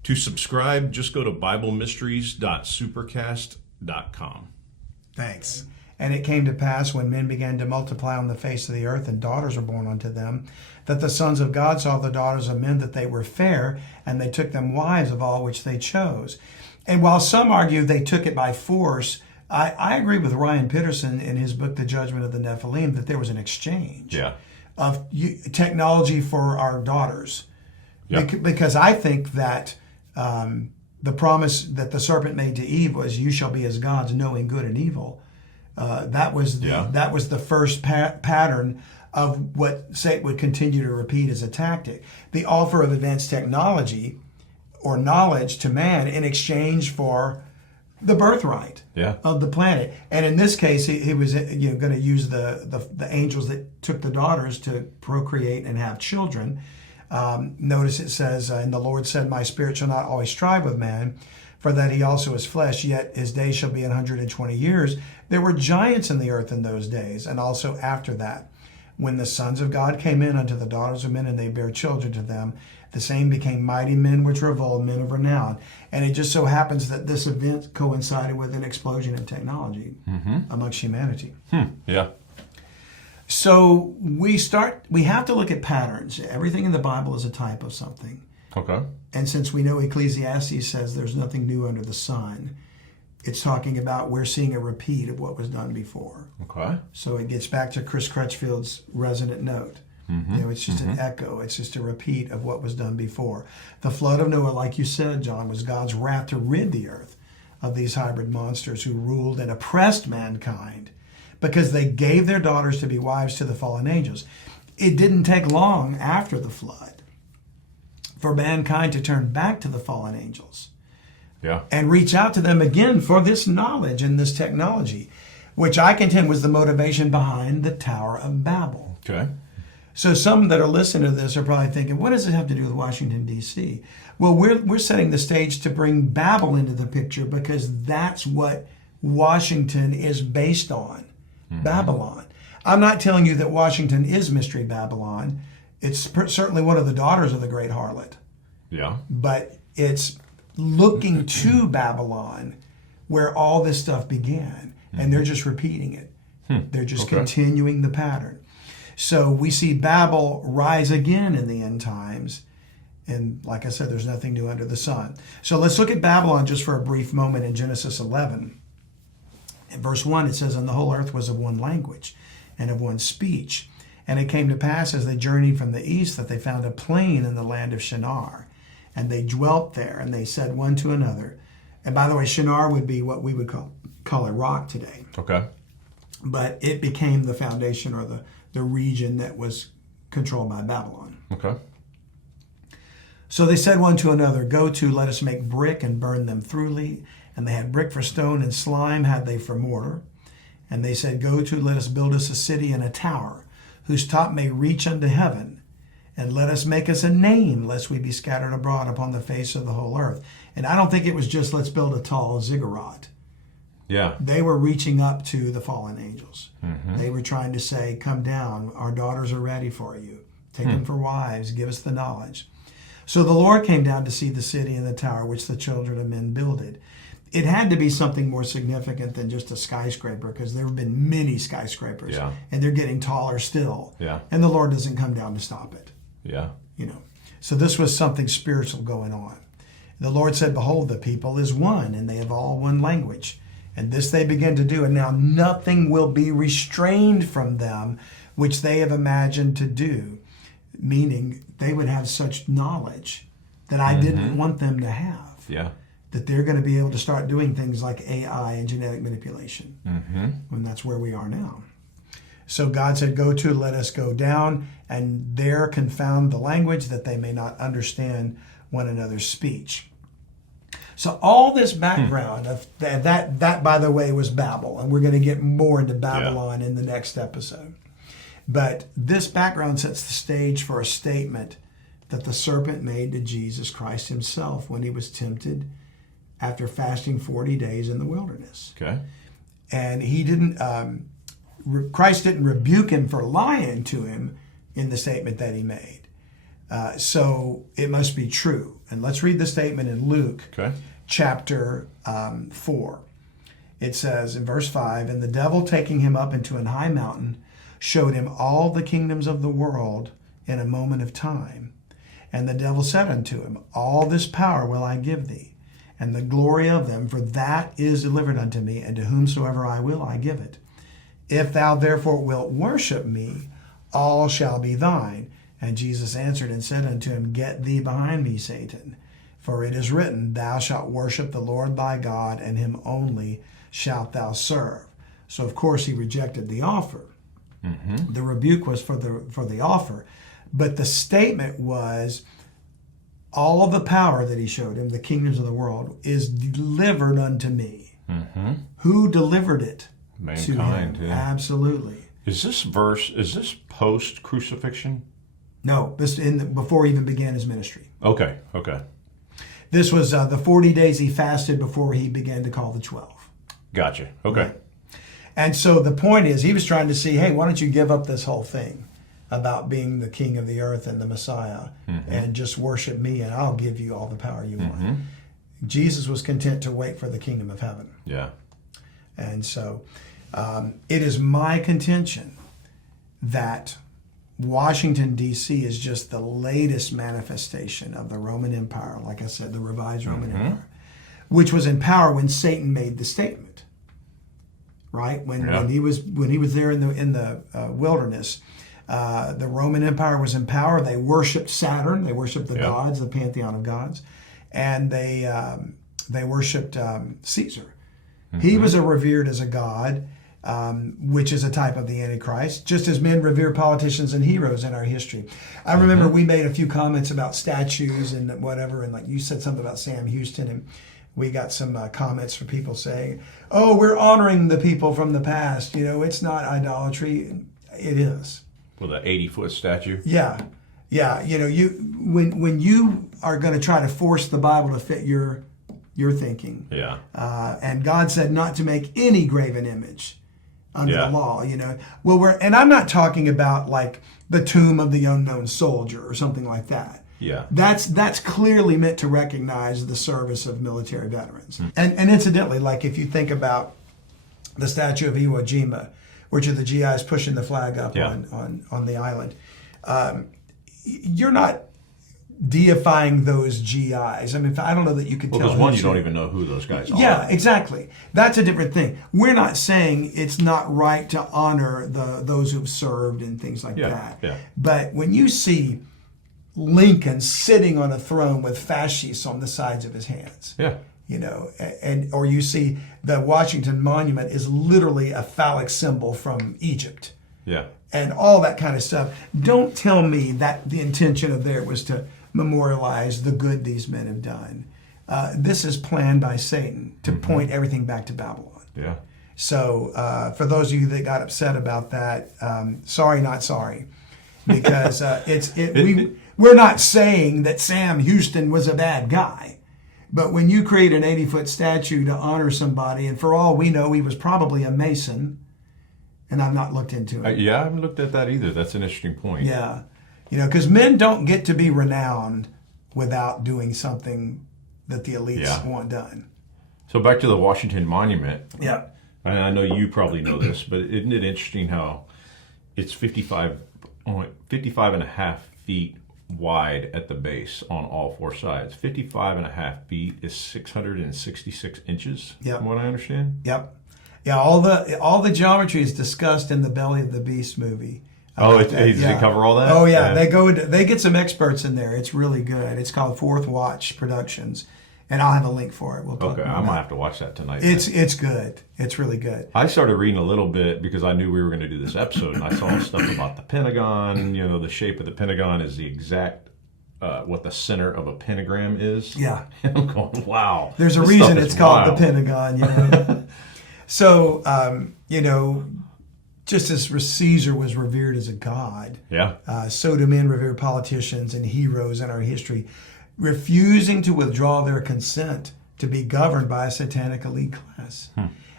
To subscribe, just go to BibleMysteries.supercast.com. Thanks. And it came to pass, when men began to multiply on the face of the earth, and daughters were born unto them, that the sons of God saw the daughters of men, that they were fair, and they took them wives of all which they chose. And while some argue they took it by force, I agree with Ryan Peterson in his book, The Judgment of the Nephilim, that there was an exchange of technology for our daughters. Because I think that the promise that the serpent made to Eve was, you shall be as gods, knowing good and evil. That was the first pattern of what Satan would continue to repeat as a tactic. The offer of advanced technology or knowledge to man in exchange for the birthright of the planet. And in this case, he was going to use the angels that took the daughters to procreate and have children. Notice it says, and the Lord said, my spirit shall not always strive with man, for that he also is flesh, yet his days shall be 120 years. There were giants in the earth in those days, and also after that. When the sons of God came in unto the daughters of men, and they bare children to them, the same became mighty men which were of old, men of renown. And it just so happens that this event coincided with an explosion in technology amongst humanity. So we have to look at patterns. Everything in the Bible is a type of something. Okay. And since we know Ecclesiastes says there's nothing new under the sun, it's talking about we're seeing a repeat of what was done before. Okay. So it gets back to Chris Crutchfield's resonant note. It's just an echo. It's just a repeat of what was done before. The flood of Noah, like you said, John, was God's wrath to rid the earth of these hybrid monsters who ruled and oppressed mankind because they gave their daughters to be wives to the fallen angels. It didn't take long after the flood for mankind to turn back to the fallen angels and reach out to them again for this knowledge and this technology, which I contend was the motivation behind the Tower of Babel. Okay. So some that are listening to this are probably thinking, what does it have to do with Washington, D.C.? Well, we're setting the stage to bring Babel into the picture because that's what Washington is based on, Babylon. I'm not telling you that Washington is Mystery Babylon. It's certainly one of the daughters of the great harlot. Yeah. But it's looking to Babylon where all this stuff began, and they're just repeating it. They're just continuing the pattern. So we see Babel rise again in the end times. And like I said, there's nothing new under the sun. So let's look at Babylon just for a brief moment in Genesis 11. In verse 1, it says, and the whole earth was of one language and of one speech. And it came to pass as they journeyed from the east that they found a plain in the land of Shinar. And they dwelt there, and they said one to another. And by the way, Shinar would be what we would call a rock today. Okay. But it became the foundation or the region that was controlled by Babylon. Okay. So they said one to another, go to, let us make brick and burn them thoroughly. And they had brick for stone, and slime had they for mortar. And they said, go to, let us build us a city and a tower, whose top may reach unto heaven. And let us make us a name, lest we be scattered abroad upon the face of the whole earth. And I don't think it was just, let's build a tall ziggurat. Yeah. They were reaching up to the fallen angels. They were trying to say, come down, our daughters are ready for you. Take them for wives, give us the knowledge. So the Lord came down to see the city and the tower which the children of men builded. It had to be something more significant than just a skyscraper, because there have been many skyscrapers, and they're getting taller still. And the Lord doesn't come down to stop it. So this was something spiritual going on. The Lord said, behold, the people is one, and they have all one language. And this they begin to do, and now nothing will be restrained from them, which they have imagined to do. Meaning they would have such knowledge that I didn't want them to have. that they're going to be able to start doing things like AI and genetic manipulation. When that's where we are now. So God said, go to, let us go down, and there confound the language, that they may not understand one another's speech. So all this background of that, by the way, was Babel, and we're going to get more into Babylon in the next episode. But this background sets the stage for a statement that the serpent made to Jesus Christ himself when he was tempted after fasting 40 days in the wilderness. Okay. And he didn't, Christ didn't rebuke him for lying to him in the statement that he made. So it must be true. And let's read the statement in Luke chapter 4. It says in verse 5, and the devil, taking him up into an high mountain, showed him all the kingdoms of the world in a moment of time. And the devil said unto him, all this power will I give thee, and the glory of them, for that is delivered unto me, and to whomsoever I will I give it. If thou therefore wilt worship me, all shall be thine. And Jesus answered and said unto him, get thee behind me, Satan. For it is written, thou shalt worship the Lord thy God, and him only shalt thou serve. So of course he rejected the offer. The rebuke was for the offer. But the statement was, all the power that he showed him, the kingdoms of the world, is delivered unto me. Who delivered it? Mankind. To him? Absolutely. Is this post crucifixion? No, this before he even began his ministry. Okay. This was the 40 days he fasted before he began to call the 12. Gotcha. Okay. Right. And so the point is, he was trying to see, hey, why don't you give up this whole thing about being the king of the earth and the Messiah, and just worship me, and I'll give you all the power you want. Jesus was content to wait for the kingdom of heaven. Yeah. And so it is my contention that Washington, D.C. is just the latest manifestation of the Roman Empire, like I said, the revised Roman Empire, which was in power when Satan made the statement. Right? When he was there in the wilderness, the Roman Empire was in power. They worshipped Saturn. They worshipped the gods, the pantheon of gods, and they worshipped Caesar. He was revered as a god, which is a type of the Antichrist, just as men revere politicians and heroes in our history. I remember we made a few comments about statues and whatever, and like you said something about Sam Houston, and we got some comments from people saying, oh, we're honoring the people from the past. It's not idolatry. It is. With an 80-foot statue? Yeah. When you are going to try to force the Bible to fit your thinking. Yeah. And God said not to make any graven image under the law, Well, and I'm not talking about like the tomb of the unknown soldier or something like that. Yeah. That's clearly meant to recognize the service of military veterans. And incidentally, like if you think about the statue of Iwo Jima, which are the GIs pushing the flag up on the island, you're not deifying those GIs. I mean, I don't know that you could tell. Well, there's one, you don't even know who those guys are. Yeah, exactly. That's a different thing. We're not saying it's not right to honor those who've served and things like that. Yeah. But when you see Lincoln sitting on a throne with fascists on the sides of his hands. Yeah. Or you see the Washington Monument is literally a phallic symbol from Egypt. Yeah. And all that kind of stuff. Don't tell me that the intention of there was to memorialize the good these men have done. This is planned by Satan to point everything back to Babylon. Yeah. So for those of you that got upset about that, sorry, not sorry. Because we're not saying that Sam Houston was a bad guy. But when you create an 80-foot statue to honor somebody, and for all we know, he was probably a Mason, and I've not looked into it. I haven't looked at that either. That's an interesting point. Yeah. Because men don't get to be renowned without doing something that the elites want done. So back to the Washington Monument. Yeah. And I know you probably know this, but isn't it interesting how it's 55 and a half feet wide at the base on all four sides. 55 and a half feet is 666 inches, from what I understand. Yep. Yeah, all the geometry is discussed in the Belly of the Beast movie. Does it cover all that? Oh yeah, they get some experts in there. It's really good. It's called Fourth Watch Productions, And I'll have a link for it. Okay, I might have to watch that tonight. It's good. It's really good. I started reading a little bit because I knew we were going to do this episode, and I saw stuff about the Pentagon. You know, the shape of the Pentagon is the exact what the center of a pentagram is. Yeah. And I'm going, wow. There's a reason it's called the Pentagon, you know. So, you know, just as Caesar was revered as a god, so do men revere politicians and heroes in our history, refusing to withdraw their consent to be governed by a satanic elite class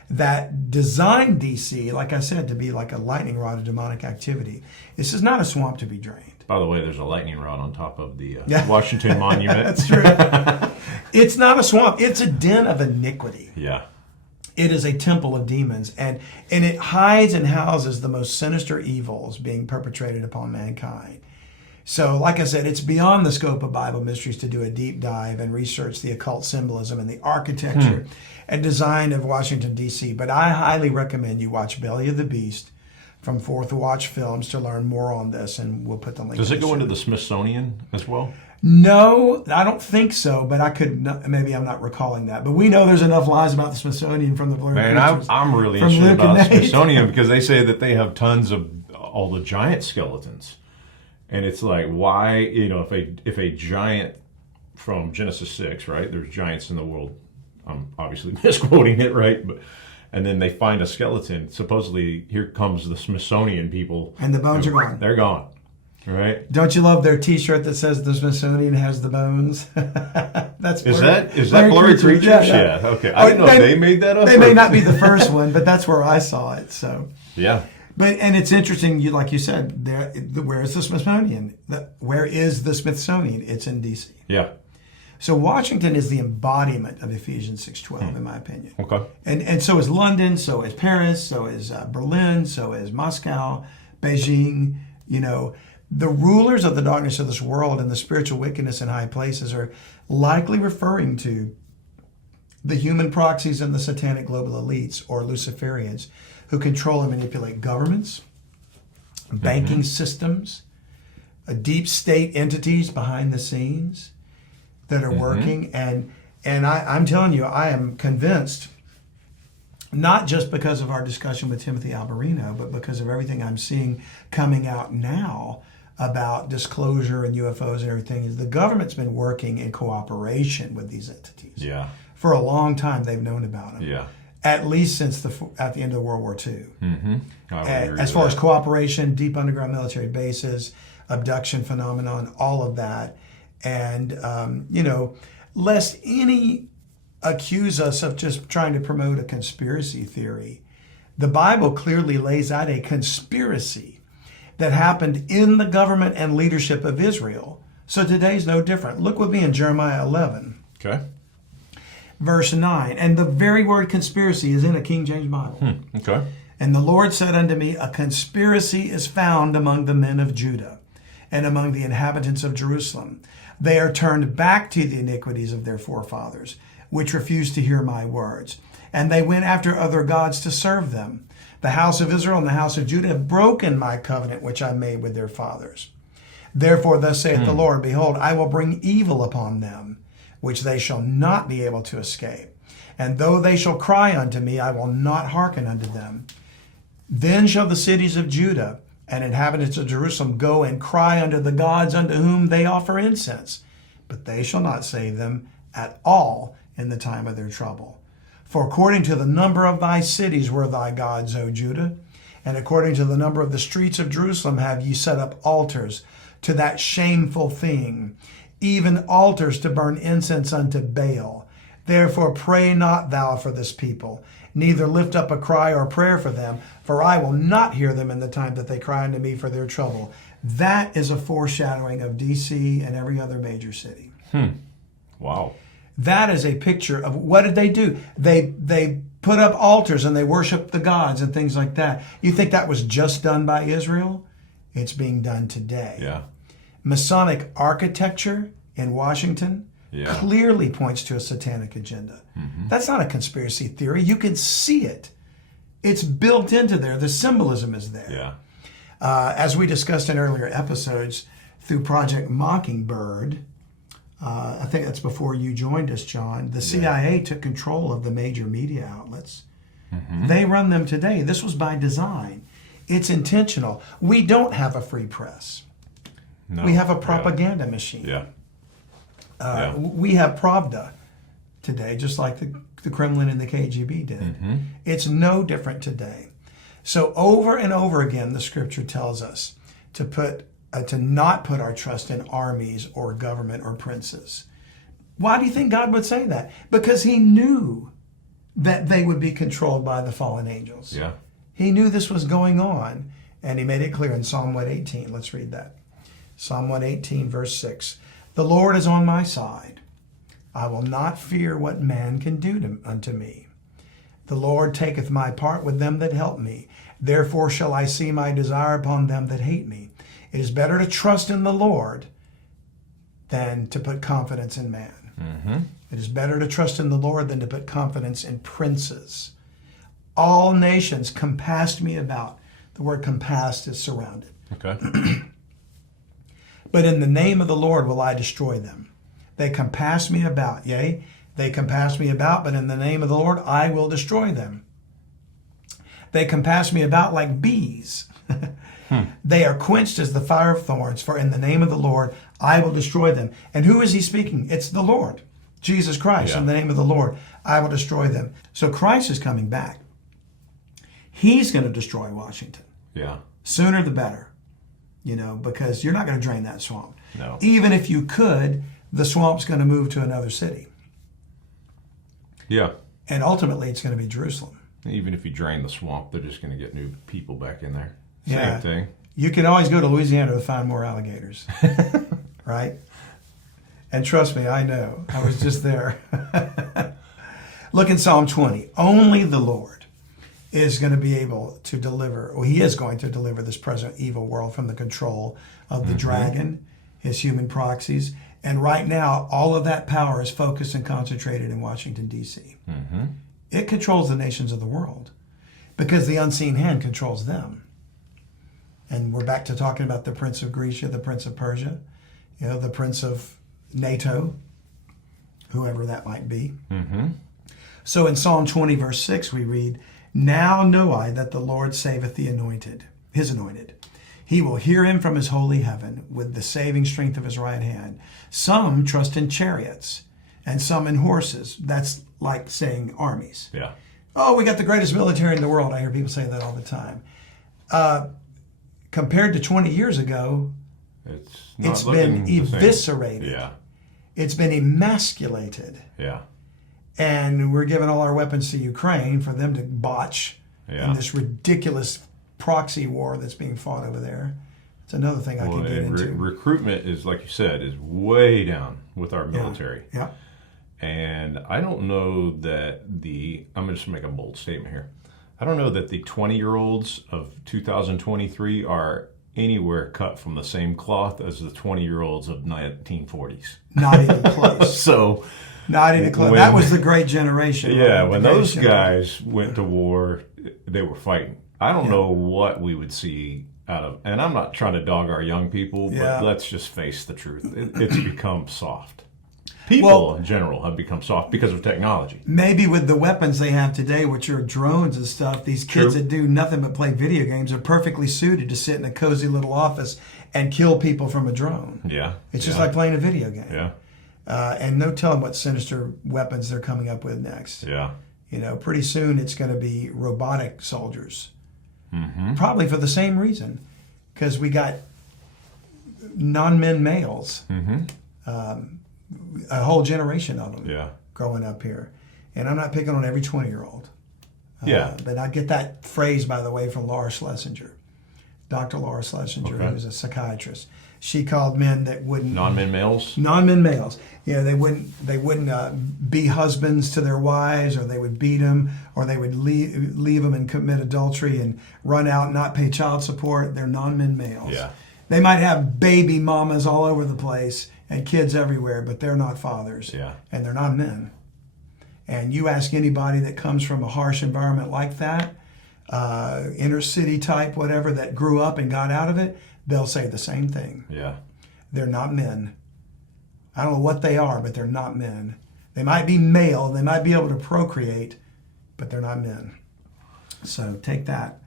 that designed D.C., like I said, to be like a lightning rod of demonic activity. This is not a swamp to be drained. By the way, there's a lightning rod on top of the Washington Monument. That's true. It's not a swamp. It's a den of iniquity. Yeah. It is a temple of demons, and it hides and houses the most sinister evils being perpetrated upon mankind. So, like I said, it's beyond the scope of Bible mysteries to do a deep dive and research the occult symbolism and the architecture and design of Washington, D.C. But I highly recommend you watch Belly of the Beast from Fourth Watch Films to learn more on this, and we'll put the link. Does it go into the Smithsonian as well? No, I don't think so, but I could maybe I'm not recalling that. But we know there's enough lies about the Smithsonian from the Blurry Creatures. I'm really interested about the Smithsonian because they say that they have tons of all the giant skeletons. And it's like, why, you know, if a giant from Genesis 6, right, there's giants in the world, I'm obviously misquoting it, right, and then they find a skeleton, supposedly here comes the Smithsonian people. And the bones are gone. They're gone, right? Don't you love their T-shirt that says the Smithsonian has the bones? That's Is that Blurry Creatures? Yeah. Okay. I didn't know they made that up. They may not be the first one, but that's where I saw it, so. Yeah. And it's interesting, like you said, where is the Smithsonian? Where is the Smithsonian? It's in D.C. Yeah. So Washington is the embodiment of Ephesians 6:12, in my opinion. Okay. And so is London, so is Paris, so is Berlin, so is Moscow, Beijing. You know, the rulers of the darkness of this world and the spiritual wickedness in high places are likely referring to the human proxies and the satanic global elites, or Luciferians, who control and manipulate governments, banking systems, deep state entities behind the scenes that are working. And I'm telling you, I am convinced, not just because of our discussion with Timothy Alberino, but because of everything I'm seeing coming out now about disclosure and UFOs and everything, is the government's been working in cooperation with these entities. Yeah. For a long time, they've known about them. Yeah. At least since at the end of World War II. Mm-hmm. As far as cooperation, deep underground military bases, abduction phenomenon, all of that. And, you know, lest any accuse us of just trying to promote a conspiracy theory, the Bible clearly lays out a conspiracy that happened in the government and leadership of Israel. So today's no different. Look with me in Jeremiah 11. Okay. Verse 9, and the very word conspiracy is in a King James Bible. Okay. And the Lord said unto me, a conspiracy is found among the men of Judah and among the inhabitants of Jerusalem. They are turned back to the iniquities of their forefathers, which refused to hear my words. And they went after other gods to serve them. The house of Israel and the house of Judah have broken my covenant which I made with their fathers. Therefore thus saith the Lord, behold, I will bring evil upon them, which they shall not be able to escape. And though they shall cry unto me, I will not hearken unto them. Then shall the cities of Judah and inhabitants of Jerusalem go and cry unto the gods unto whom they offer incense, but they shall not save them at all in the time of their trouble. For according to the number of thy cities were thy gods, O Judah, and according to the number of the streets of Jerusalem have ye set up altars to that shameful thing, even altars to burn incense unto Baal. Therefore pray not thou for this people, neither lift up a cry or prayer for them, for I will not hear them in the time that they cry unto me for their trouble. That is a foreshadowing of D.C. and every other major city. Wow. That is a picture of what did they do? They put up altars and they worshiped the gods and things like that. You think that was just done by Israel? It's being done today. Yeah. Masonic architecture in Washington clearly points to a satanic agenda. That's not a conspiracy theory. You can see it. It's built into there. The symbolism is there. Yeah. As we discussed in earlier episodes, through Project Mockingbird, I think that's before you joined us, John. The CIA took control of the major media outlets. Mm-hmm. They run them today. This was by design. It's intentional. We don't have a free press. No. We have a propaganda machine. Yeah. We have Pravda today, just like the Kremlin and the KGB did. Mm-hmm. It's no different today. So over and over again, the scripture tells us to not put our trust in armies or government or princes. Why do you think God would say that? Because he knew that they would be controlled by the fallen angels. Yeah. He knew this was going on, and he made it clear in Psalm 118. Let's read that. Psalm 118, verse 6. The Lord is on my side. I will not fear what man can do unto me. The Lord taketh my part with them that help me. Therefore shall I see my desire upon them that hate me. It is better to trust in the Lord than to put confidence in man. Mm-hmm. It is better to trust in the Lord than to put confidence in princes. All nations compassed me about. The word compassed is surrounded. Okay. But in the name of the Lord will I destroy them. They compass me about. Yea, they compass me about, but in the name of the Lord I will destroy them. They compass me about like bees. They are quenched as the fire of thorns, for in the name of the Lord I will destroy them. And who is he speaking? It's the Lord, Jesus Christ. Yeah. In the name of the Lord I will destroy them. So Christ is coming back. He's going to destroy Washington. Yeah. Sooner the better, because you're not going to drain that swamp. No. Even if you could, the swamp's going to move to another city. Yeah. And ultimately it's going to be Jerusalem. Even if you drain the swamp, they're just going to get new people back in there. Same Yeah. thing. You can always go to Louisiana to find more alligators, right? And trust me, I know. I was just there. Look in Psalm 20. Only the Lord is going to be able to deliver, or he is going to deliver this present evil world from the control of the dragon, his human proxies. And right now, all of that power is focused and concentrated in Washington, D.C. Mm-hmm. It controls the nations of the world because the unseen hand controls them. And we're back to talking about the Prince of Grecia, the Prince of Persia, the Prince of NATO, whoever that might be. Mm-hmm. So in Psalm 20, verse 6, we read, Now know I that the Lord saveth the anointed, his anointed. He will hear him from his holy heaven with the saving strength of his right hand. Some trust in chariots and some in horses. That's like saying armies. Yeah. Oh, we got the greatest military in the world. I hear people say that all the time. Compared to 20 years ago, it's been eviscerated. Yeah. It's been emasculated. Yeah. And we're giving all our weapons to Ukraine for them to botch in this ridiculous proxy war that's being fought over there. It's another thing I could get into. Recruitment is, like you said, is way down with our military. Yeah. And I don't know that I'm going to just make a bold statement here. I don't know that the 20-year-olds of 2023 are anywhere cut from the same cloth as the 20-year-olds of 1940s. Not even close. Not even close. That was the great generation. Yeah, when those guys went to war, they were fighting. I don't know what we would see out of, and I'm not trying to dog our young people, but let's just face the truth. It's become soft. People in general have become soft because of technology. Maybe with the weapons they have today, which are drones and stuff, these kids that do nothing but play video games are perfectly suited to sit in a cozy little office and kill people from a drone. Yeah. It's just like playing a video game. Yeah. And no telling what sinister weapons they're coming up with next. Yeah. Pretty soon it's going to be robotic soldiers. Mm-hmm. Probably for the same reason, because we got non-men males. Mm-hmm. A whole generation of them growing up here. And I'm not picking on every 20-year-old. But I get that phrase, by the way, from Laura Schlesinger, Dr. Laura Schlesinger, who's a psychiatrist. She called men that wouldn't... Non-men males? Non-men males. They wouldn't be husbands to their wives, or they would beat them, or they would leave them and commit adultery and run out and not pay child support. They're non-men males. Yeah. They might have baby mamas all over the place and kids everywhere, but they're not fathers. Yeah. And they're not men. And you ask anybody that comes from a harsh environment like that, inner city type, whatever, that grew up and got out of it, they'll say the same thing. Yeah. They're not men. I don't know what they are, but they're not men. They might be male, they might be able to procreate, but they're not men. So take that.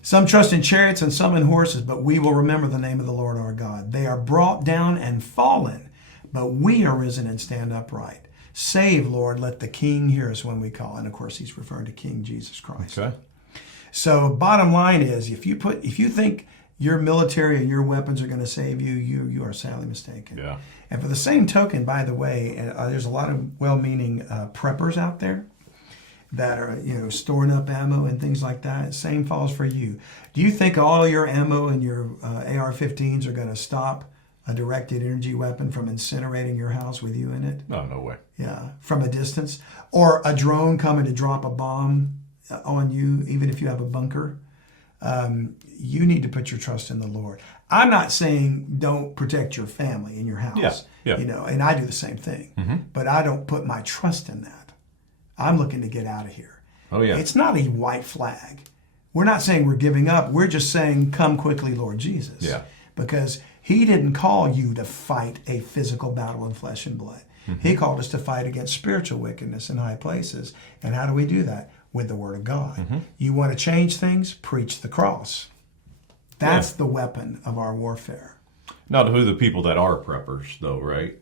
Some trust in chariots and some in horses, but we will remember the name of the Lord our God. They are brought down and fallen, but we are risen and stand upright. Save, Lord, let the King hear us when we call. And of course, he's referring to King Jesus Christ. Okay. So bottom line is, if you think your military and your weapons are going to save you, you are sadly mistaken. Yeah. And for the same token, by the way, there's a lot of well-meaning preppers out there that are, storing up ammo and things like that. Same falls for you. Do you think all your ammo and your AR-15s are going to stop a directed energy weapon from incinerating your house with you in it? No way. Yeah, from a distance. Or a drone coming to drop a bomb on you, even if you have a bunker. You need to put your trust in the Lord. I'm not saying don't protect your family and your house. Yeah. And I do the same thing. But I don't put my trust in that. I'm looking to get out of here. Oh, yeah. It's not a white flag. We're not saying we're giving up. We're just saying, come quickly, Lord Jesus. Yeah. Because he didn't call you to fight a physical battle in flesh and blood. He called us to fight against spiritual wickedness in high places. And how do we do that? With the Word of God. You want to change things? Preach the cross. That's the weapon of our warfare. Now, to who the people that are preppers, though, right?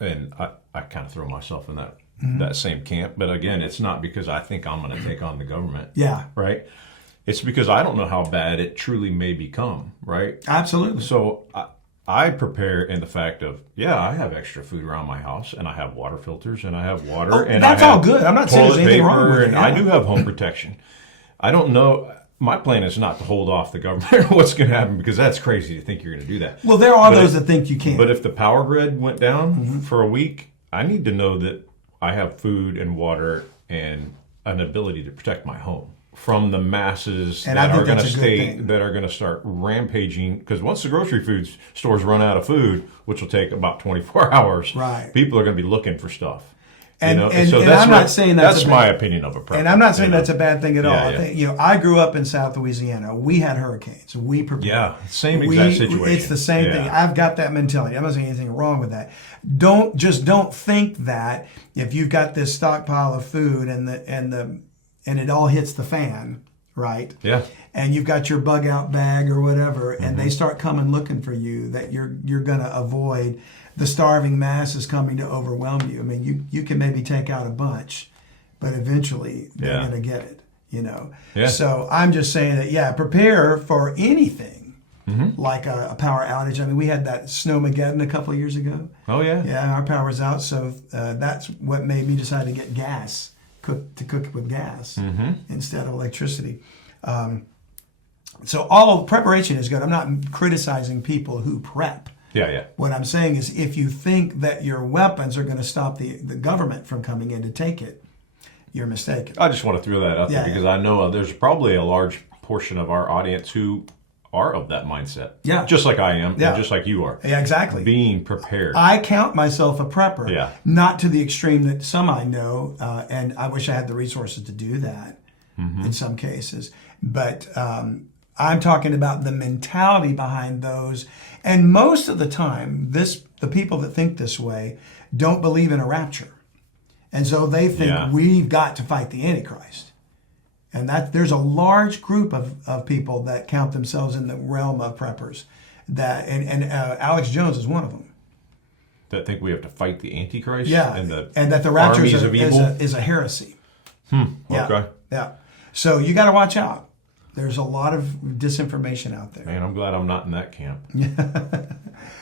And I kind of throw myself in that same camp. But again, it's not because I think I'm going to take on the government. Yeah. Right? It's because I don't know how bad it truly may become, right? Absolutely. So I prepare in the fact of, I have extra food around my house, and I have water filters, and I have water, and that's I have all good. I'm not saying there's anything wrong with it. And I do have home protection. I don't know. My plan is not to hold off the government or what's going to happen, because that's crazy to think you're going to do that. Well, there are those that think you can. But if the power grid went down for a week, I need to know that I have food and water and an ability to protect my home from the masses that are going to start rampaging. Because once the grocery food stores run out of food, which will take about 24 hours, right, people are going to be looking for stuff. And I'm not saying that's my opinion of a prepper. And I'm not saying that's a bad thing at all. I think, I grew up in South Louisiana. We had hurricanes. We prepared. Yeah, same exact situation. It's the same thing. I've got that mentality. I'm not saying anything wrong with that. Don't think that if you've got this stockpile of food and it all hits the fan, right? Yeah. And you've got your bug out bag or whatever, and they start coming looking for you, that you're going to avoid the starving masses coming to overwhelm you. I mean, you can maybe take out a bunch, but eventually they're going to get it, Yeah. So I'm just saying that, prepare for anything, like a power outage. I mean, we had that snowmageddon a couple of years ago. Oh, yeah. Yeah, our power's out, so that's what made me decide to get gas, to cook with gas instead of electricity. So all preparation is good. I'm not criticizing people who prep. Yeah. What I'm saying is, if you think that your weapons are going to stop the government from coming in to take it, you're mistaken. I just want to throw that out there because I know there's probably a large portion of our audience who are of that mindset. Yeah. Just like I am, and just like you are. Yeah, exactly. Being prepared. I count myself a prepper. Yeah. Not to the extreme that some I know, and I wish I had the resources to do that in some cases. But I'm talking about the mentality behind those. And most of the time, the people that think this way don't believe in a rapture. And so they think we've got to fight the Antichrist. And there's a large group of people that count themselves in the realm of preppers. And Alex Jones is one of them. That think we have to fight the Antichrist? Yeah, and that the rapture is a heresy. Okay. Yeah. So you got to watch out. There's a lot of disinformation out there. Man, I'm glad I'm not in that camp. That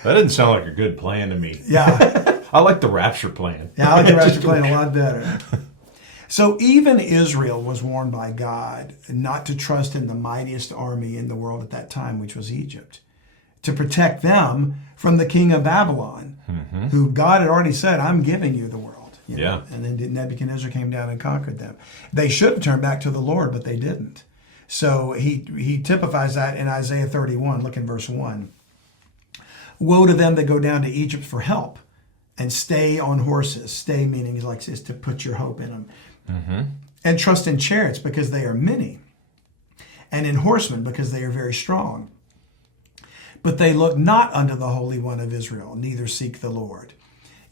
didn't sound like a good plan to me. Yeah. I like the rapture plan. Yeah, I like the rapture plan a lot better. So even Israel was warned by God not to trust in the mightiest army in the world at that time, which was Egypt, to protect them from the king of Babylon, who God had already said, I'm giving you the world. You know? And then Nebuchadnezzar came down and conquered them. They should have turned back to the Lord, but they didn't. So he typifies that in Isaiah 31. Look in verse 1. Woe to them that go down to Egypt for help and stay on horses. Stay meaning is to put your hope in them. And trust in chariots because they are many, and in horsemen because they are very strong. But they look not unto the Holy One of Israel, neither seek the Lord.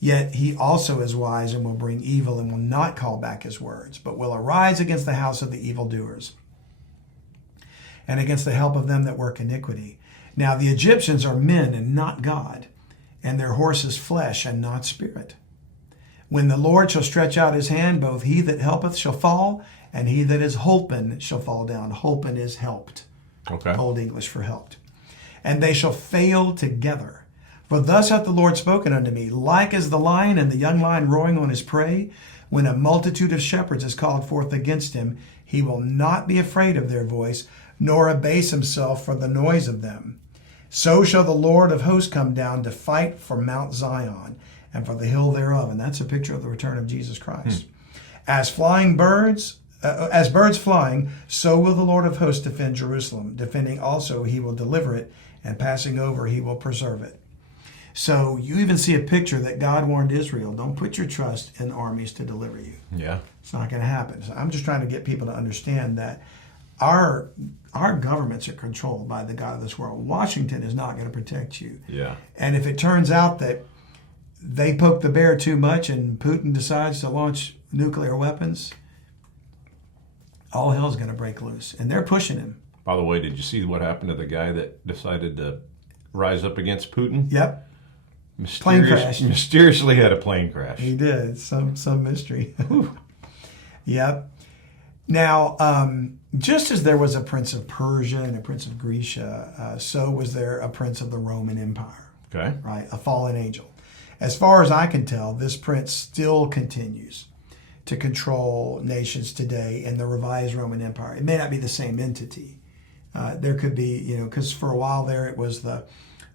Yet he also is wise and will bring evil and will not call back his words, but will arise against the house of the evildoers and against the help of them that work iniquity. Now the Egyptians are men and not God, and their horses flesh and not spirit. When the Lord shall stretch out his hand, both he that helpeth shall fall, and he that is holpen shall fall down. Holpen is helped. Okay. Old English for helped. And they shall fail together. For thus hath the Lord spoken unto me, like as the lion and the young lion roaring on his prey, when a multitude of shepherds is called forth against him, he will not be afraid of their voice, nor abase himself for the noise of them. So shall the Lord of hosts come down to fight for Mount Zion and for the hill thereof. And that's a picture of the return of Jesus Christ. As birds flying, so will the Lord of hosts defend Jerusalem. Defending also, he will deliver it, and passing over, he will preserve it. So you even see a picture that God warned Israel, don't put your trust in armies to deliver you. Yeah. It's not going to happen. So I'm just trying to get people to understand that our governments are controlled by the God of this world. Washington is not going to protect you. Yeah. And if it turns out that they poke the bear too much and Putin decides to launch nuclear weapons, all hell's going to break loose. And they're pushing him. By the way, did you see what happened to the guy that decided to rise up against Putin? Yep. Plane crash. Mysteriously had a plane crash. He did. Some mystery. Yep. Now, just as there was a prince of Persia and a prince of Grecia, so was there a prince of the Roman Empire. Okay. Right? A fallen angel. As far as I can tell, this prince still continues to control nations today in the revised Roman Empire. It may not be the same entity. There could be, because for a while there it was the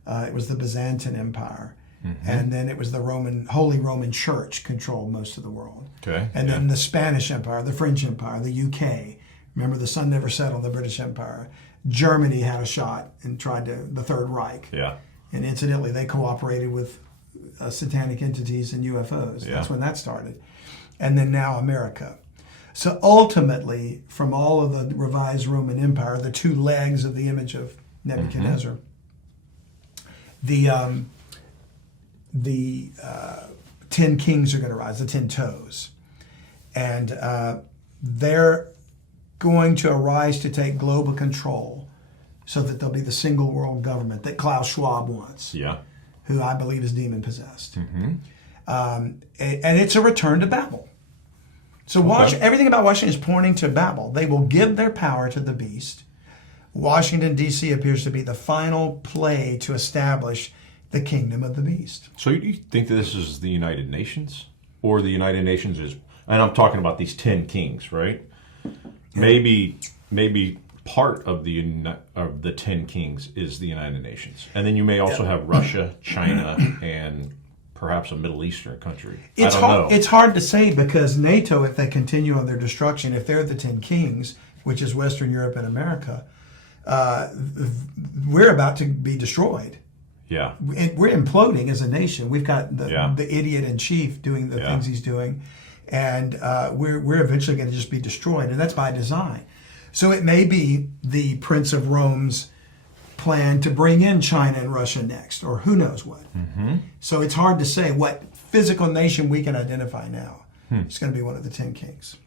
Byzantine Empire, and then it was the Holy Roman Church controlled most of the world. Okay. And then the Spanish Empire, the French Empire, the UK. Remember, the sun never set on the British Empire. Germany had a shot and tried the Third Reich. Yeah. And incidentally, they cooperated with satanic entities and UFOs. Yeah. That's when that started. And then now America. So ultimately, from all of the revised Roman Empire, the two legs of the image of Nebuchadnezzar, the 10 kings are going to rise, the 10 toes. And they're going to arise to take global control so that there'll be the single world government that Klaus Schwab wants. Yeah. Who I believe is demon-possessed. And it's a return to Babel. So everything about Washington is pointing to Babel. They will give their power to the beast. Washington, D.C. appears to be the final play to establish the kingdom of the beast. So you think that this is the United Nations? Or the United Nations is, and I'm talking about these 10 kings, right? Yeah. Maybe part of the 10 kings is the United Nations. And then you may also have Russia, China, and perhaps a Middle Eastern country. I don't know. It's hard to say because NATO, if they continue on their destruction, if they're the 10 kings, which is Western Europe and America, we're about to be destroyed. Yeah. We're imploding as a nation. We've got the idiot in chief doing the things he's doing, and we're eventually going to just be destroyed, and that's by design. So it may be the Prince of Rome's plan to bring in China and Russia next, or who knows what. So it's hard to say what physical nation we can identify now. It's going to be one of the 10 kings.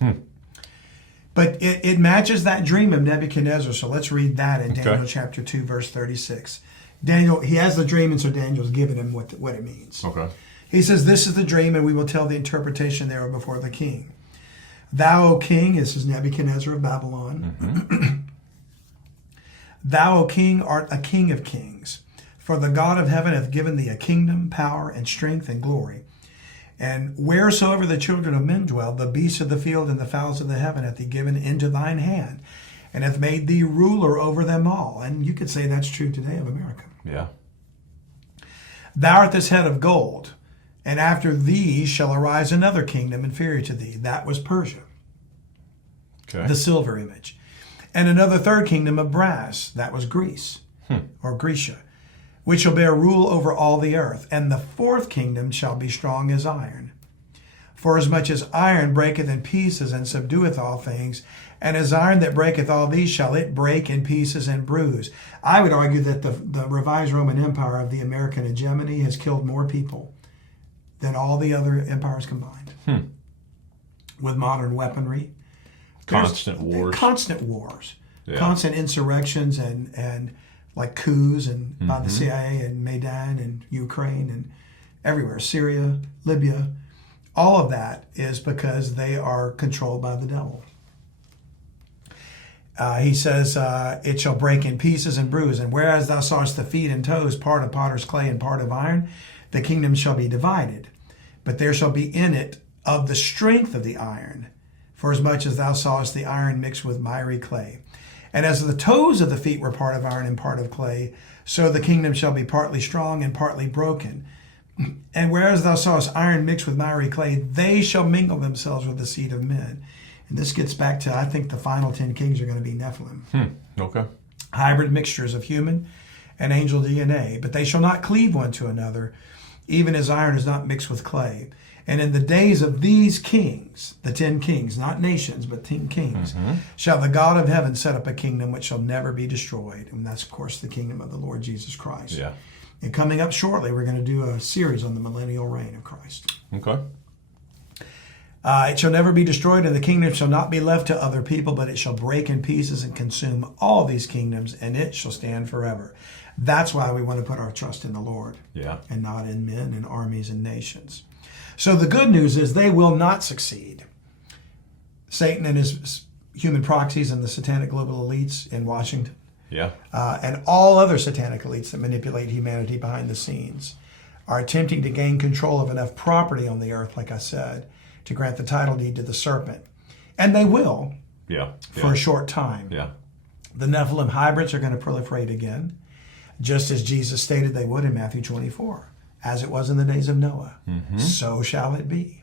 But it matches that dream of Nebuchadnezzar. So let's read that in Daniel chapter 2, verse 36. Daniel, he has the dream, and so Daniel's giving him what it means. Okay. He says, "This is the dream, and we will tell the interpretation thereof before the king. Thou, O king," this is Nebuchadnezzar of Babylon, "thou, O king, art a king of kings. For the God of heaven hath given thee a kingdom, power, and strength, and glory. And wheresoever the children of men dwell, the beasts of the field and the fowls of the heaven hath he given into thine hand, and hath made thee ruler over them all." And you could say that's true today of America. Yeah. "Thou art this head of gold, and after thee shall arise another kingdom inferior to thee." That was Persia, the silver image. "And another third kingdom of brass." That was Greece, or Grecia, "which shall bear rule over all the earth. And the fourth kingdom shall be strong as iron. For as much as iron breaketh in pieces and subdueth all things, and as iron that breaketh all these shall it break in pieces and bruise. I would argue that the revised Roman Empire of the American hegemony has killed more people than all the other empires combined. With modern weaponry. Constant wars. Yeah. Constant insurrections and like coups and by the CIA and Maidan and Ukraine and everywhere, Syria, Libya. All of that is because they are controlled by the devil. He says, it shall break in pieces and bruise. And whereas thou sawest the feet and toes, part of potter's clay and part of iron, the kingdom shall be divided. But there shall be in it of the strength of the iron, for as much as thou sawest the iron mixed with miry clay. And as the toes of the feet were part of iron and part of clay, so the kingdom shall be partly strong and partly broken. And whereas thou sawest iron mixed with miry clay, they shall mingle themselves with the seed of men. And this gets back to, I think the final 10 kings are going to be Nephilim. Okay. Hybrid mixtures of human and angel DNA. But they shall not cleave one to another, even as iron is not mixed with clay. And in the days of these kings, the 10 kings, not nations, but 10 kings, shall the God of heaven set up a kingdom which shall never be destroyed. And that's, of course, the kingdom of the Lord Jesus Christ. Yeah. And coming up shortly, we're going to do a series on the millennial reign of Christ. Okay. It shall never be destroyed, and the kingdom shall not be left to other people, but it shall break in pieces and consume all these kingdoms, and it shall stand forever. That's why we want to put our trust in the Lord, and not in men and armies and nations. So the good news is they will not succeed. Satan and his human proxies and the satanic global elites in Washington, and all other satanic elites that manipulate humanity behind the scenes are attempting to gain control of enough property on the earth, like I said, to grant the title deed to the serpent. And they will, for a short time. The Nephilim hybrids are going to proliferate again, just as Jesus stated they would in Matthew 24. As it was in the days of Noah, so shall it be.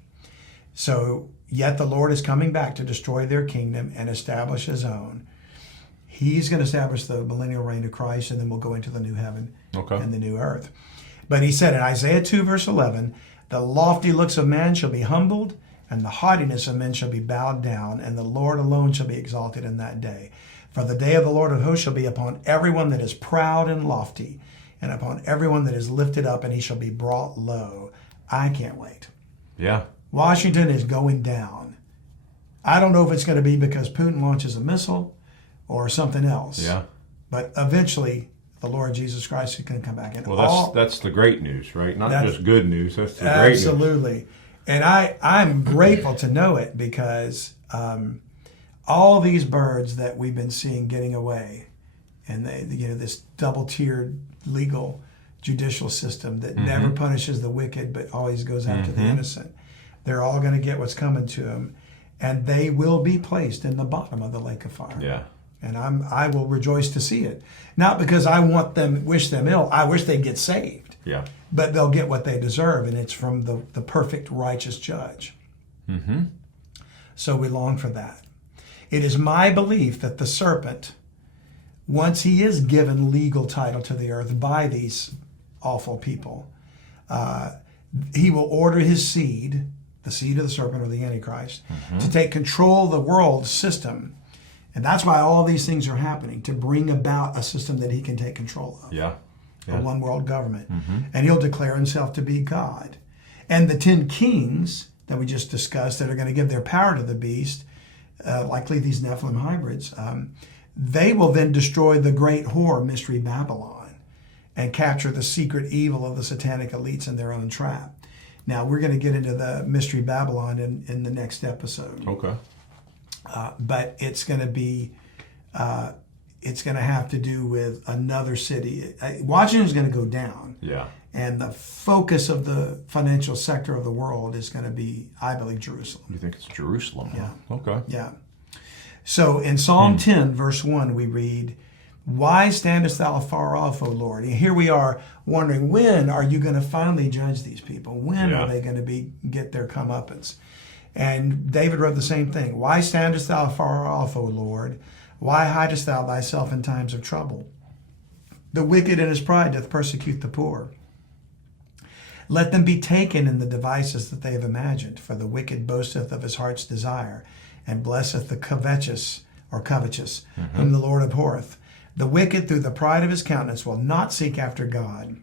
So, yet the Lord is coming back to destroy their kingdom and establish his own. He's going to establish the millennial reign of Christ, and then we'll go into the new heaven and the new earth. But he said in Isaiah 2, verse 11, the lofty looks of man shall be humbled, and the haughtiness of men shall be bowed down, and the Lord alone shall be exalted in that day. For the day of the Lord of hosts shall be upon everyone that is proud and lofty, and upon everyone that is lifted up, and he shall be brought low. I can't wait. Washington is going down. I don't know if it's going to be because Putin launches a missile or something else. But eventually, the Lord Jesus Christ is going to come back. And that's the great news, right? Not just good news. That's the great news. Absolutely. And I'm grateful to know it because all these birds that we've been seeing getting away, and this double-tiered legal judicial system that never punishes the wicked but always goes after the innocent. They're all going to get what's coming to them, and they will be placed in the bottom of the lake of fire. And I will rejoice to see it. Not because I wish them ill. I wish they'd get saved. But they'll get what they deserve, and it's from the perfect righteous judge. So we long for that. It is my belief that the serpent, once he is given legal title to the earth by these awful people, he will order his seed, the seed of the serpent or the Antichrist, to take control of the world system. And that's why all these things are happening, to bring about a system that he can take control of. A one world government. And he'll declare himself to be God. And the 10 kings that we just discussed that are going to give their power to the beast, likely these Nephilim hybrids, they will then destroy the great whore, Mystery Babylon, and capture the secret evil of the satanic elites in their own trap. Now, we're going to get into the Mystery Babylon in the next episode. But it's going to be, it's going to have to do with another city. Washington's going to go down. And the focus of the financial sector of the world is going to be, I believe, Jerusalem. You think it's Jerusalem? Huh? So in Psalm 10, verse 1, we read, why standest thou afar off, O Lord? And here we are wondering, when are you going to finally judge these people? When are they going to get their comeuppance? And David wrote the same thing. Why standest thou afar off, O Lord? Why hidest thou thyself in times of trouble? The wicked in his pride doth persecute the poor. Let them be taken in the devices that they have imagined, for the wicked boasteth of his heart's desire, and blesseth the covetous, whom the Lord abhorreth. The wicked, through the pride of his countenance, will not seek after God.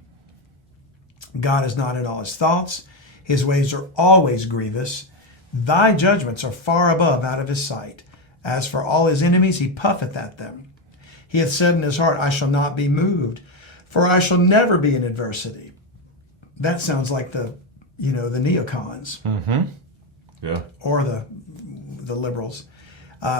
God is not in all his thoughts. His ways are always grievous. Thy judgments are far above out of his sight. As for all his enemies, he puffeth at them. He hath said in his heart, I shall not be moved, for I shall never be in adversity. That sounds like the neocons. Yeah. Or the liberals.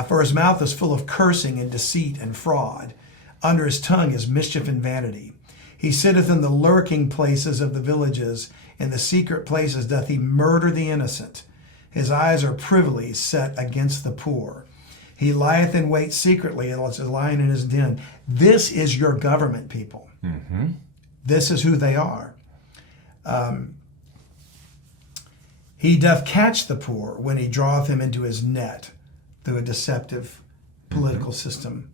For his mouth is full of cursing and deceit and fraud. Under his tongue is mischief and vanity. He sitteth in the lurking places of the villages. In the secret places doth he murder the innocent. His eyes are privily set against the poor. He lieth in wait secretly, and is a lion in his den. This is your government, people. This is who they are. He doth catch the poor when he draweth him into his net through a deceptive political system.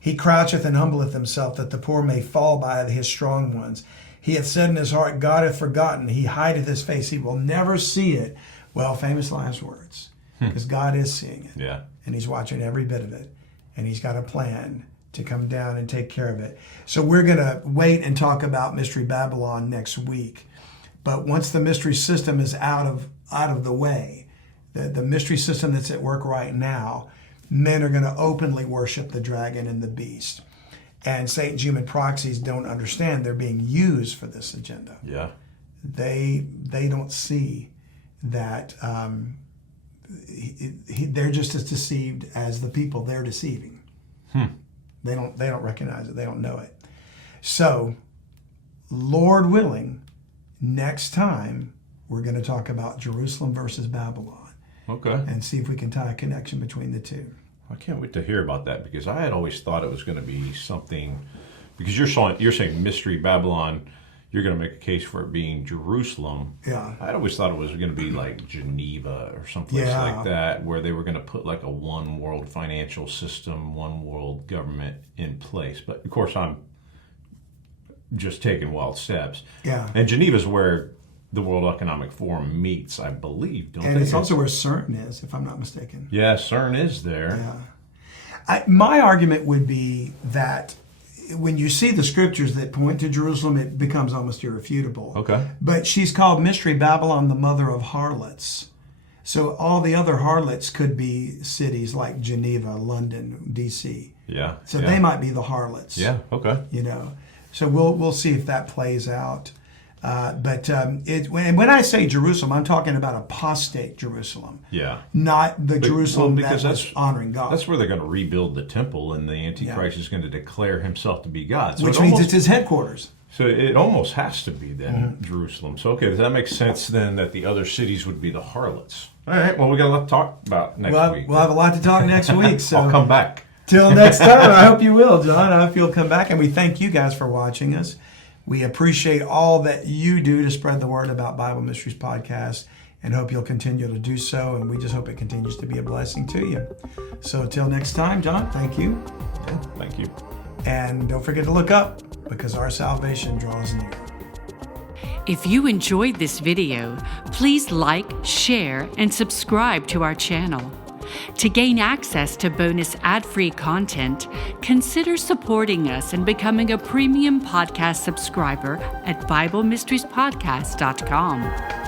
He croucheth and humbleth himself, that the poor may fall by his strong ones. He hath said in his heart, God hath forgotten. He hideth his face. He will never see it. Well, famous last words, because God is seeing it. Yeah. And he's watching every bit of it. And he's got a plan to come down and take care of it. So we're going to wait and talk about Mystery Babylon next week. But once the mystery system is out of the way, the mystery system that's at work right now, men are going to openly worship the dragon and the beast. And Satan's human proxies don't understand they're being used for this agenda. Yeah. They don't see that they're just as deceived as the people they're deceiving. They don't recognize it. They don't know it. So, Lord willing, next time we're going to talk about Jerusalem versus Babylon. Okay. And see if we can tie a connection between the two. I can't wait to hear about that, because I had always thought it was going to be something, because you're saying Mystery Babylon, you're going to make a case for it being Jerusalem. Yeah. I'd always thought it was going to be like Geneva or someplace like that, where they were going to put like a one world financial system, one world government in place. But of course, I'm just taking wild steps. Yeah. And Geneva's where the World Economic Forum meets, I believe, don't they? And it's also where CERN is, if I'm not mistaken. Yeah, CERN is there. Yeah. My argument would be that when you see the scriptures that point to Jerusalem, it becomes almost irrefutable. Okay. But she's called Mystery Babylon, the mother of harlots. So all the other harlots could be cities like Geneva, London, D.C. Yeah. So they might be the harlots. Yeah, okay. So we'll see if that plays out. But when I say Jerusalem, I'm talking about apostate Jerusalem. Yeah. Not the Jerusalem that was honoring God. That's where they're going to rebuild the temple, and the Antichrist is going to declare himself to be God. So which means it's his headquarters. So it almost has to be then Jerusalem. So, okay, does that make sense then that the other cities would be the harlots? All right, well, we got a lot to talk about next week. We'll have a lot to talk next week. So I'll come back. Till next time. I hope you will, John. I hope you'll come back. And we thank you guys for watching us. We appreciate all that you do to spread the word about Bible Mysteries Podcast, and hope you'll continue to do so. And we just hope it continues to be a blessing to you. So till next time, John, thank you. Yeah, thank you. And don't forget to look up, because our salvation draws near. If you enjoyed this video, please like, share, and subscribe to our channel. To gain access to bonus ad-free content, consider supporting us and becoming a premium podcast subscriber at BibleMysteriesPodcast.com.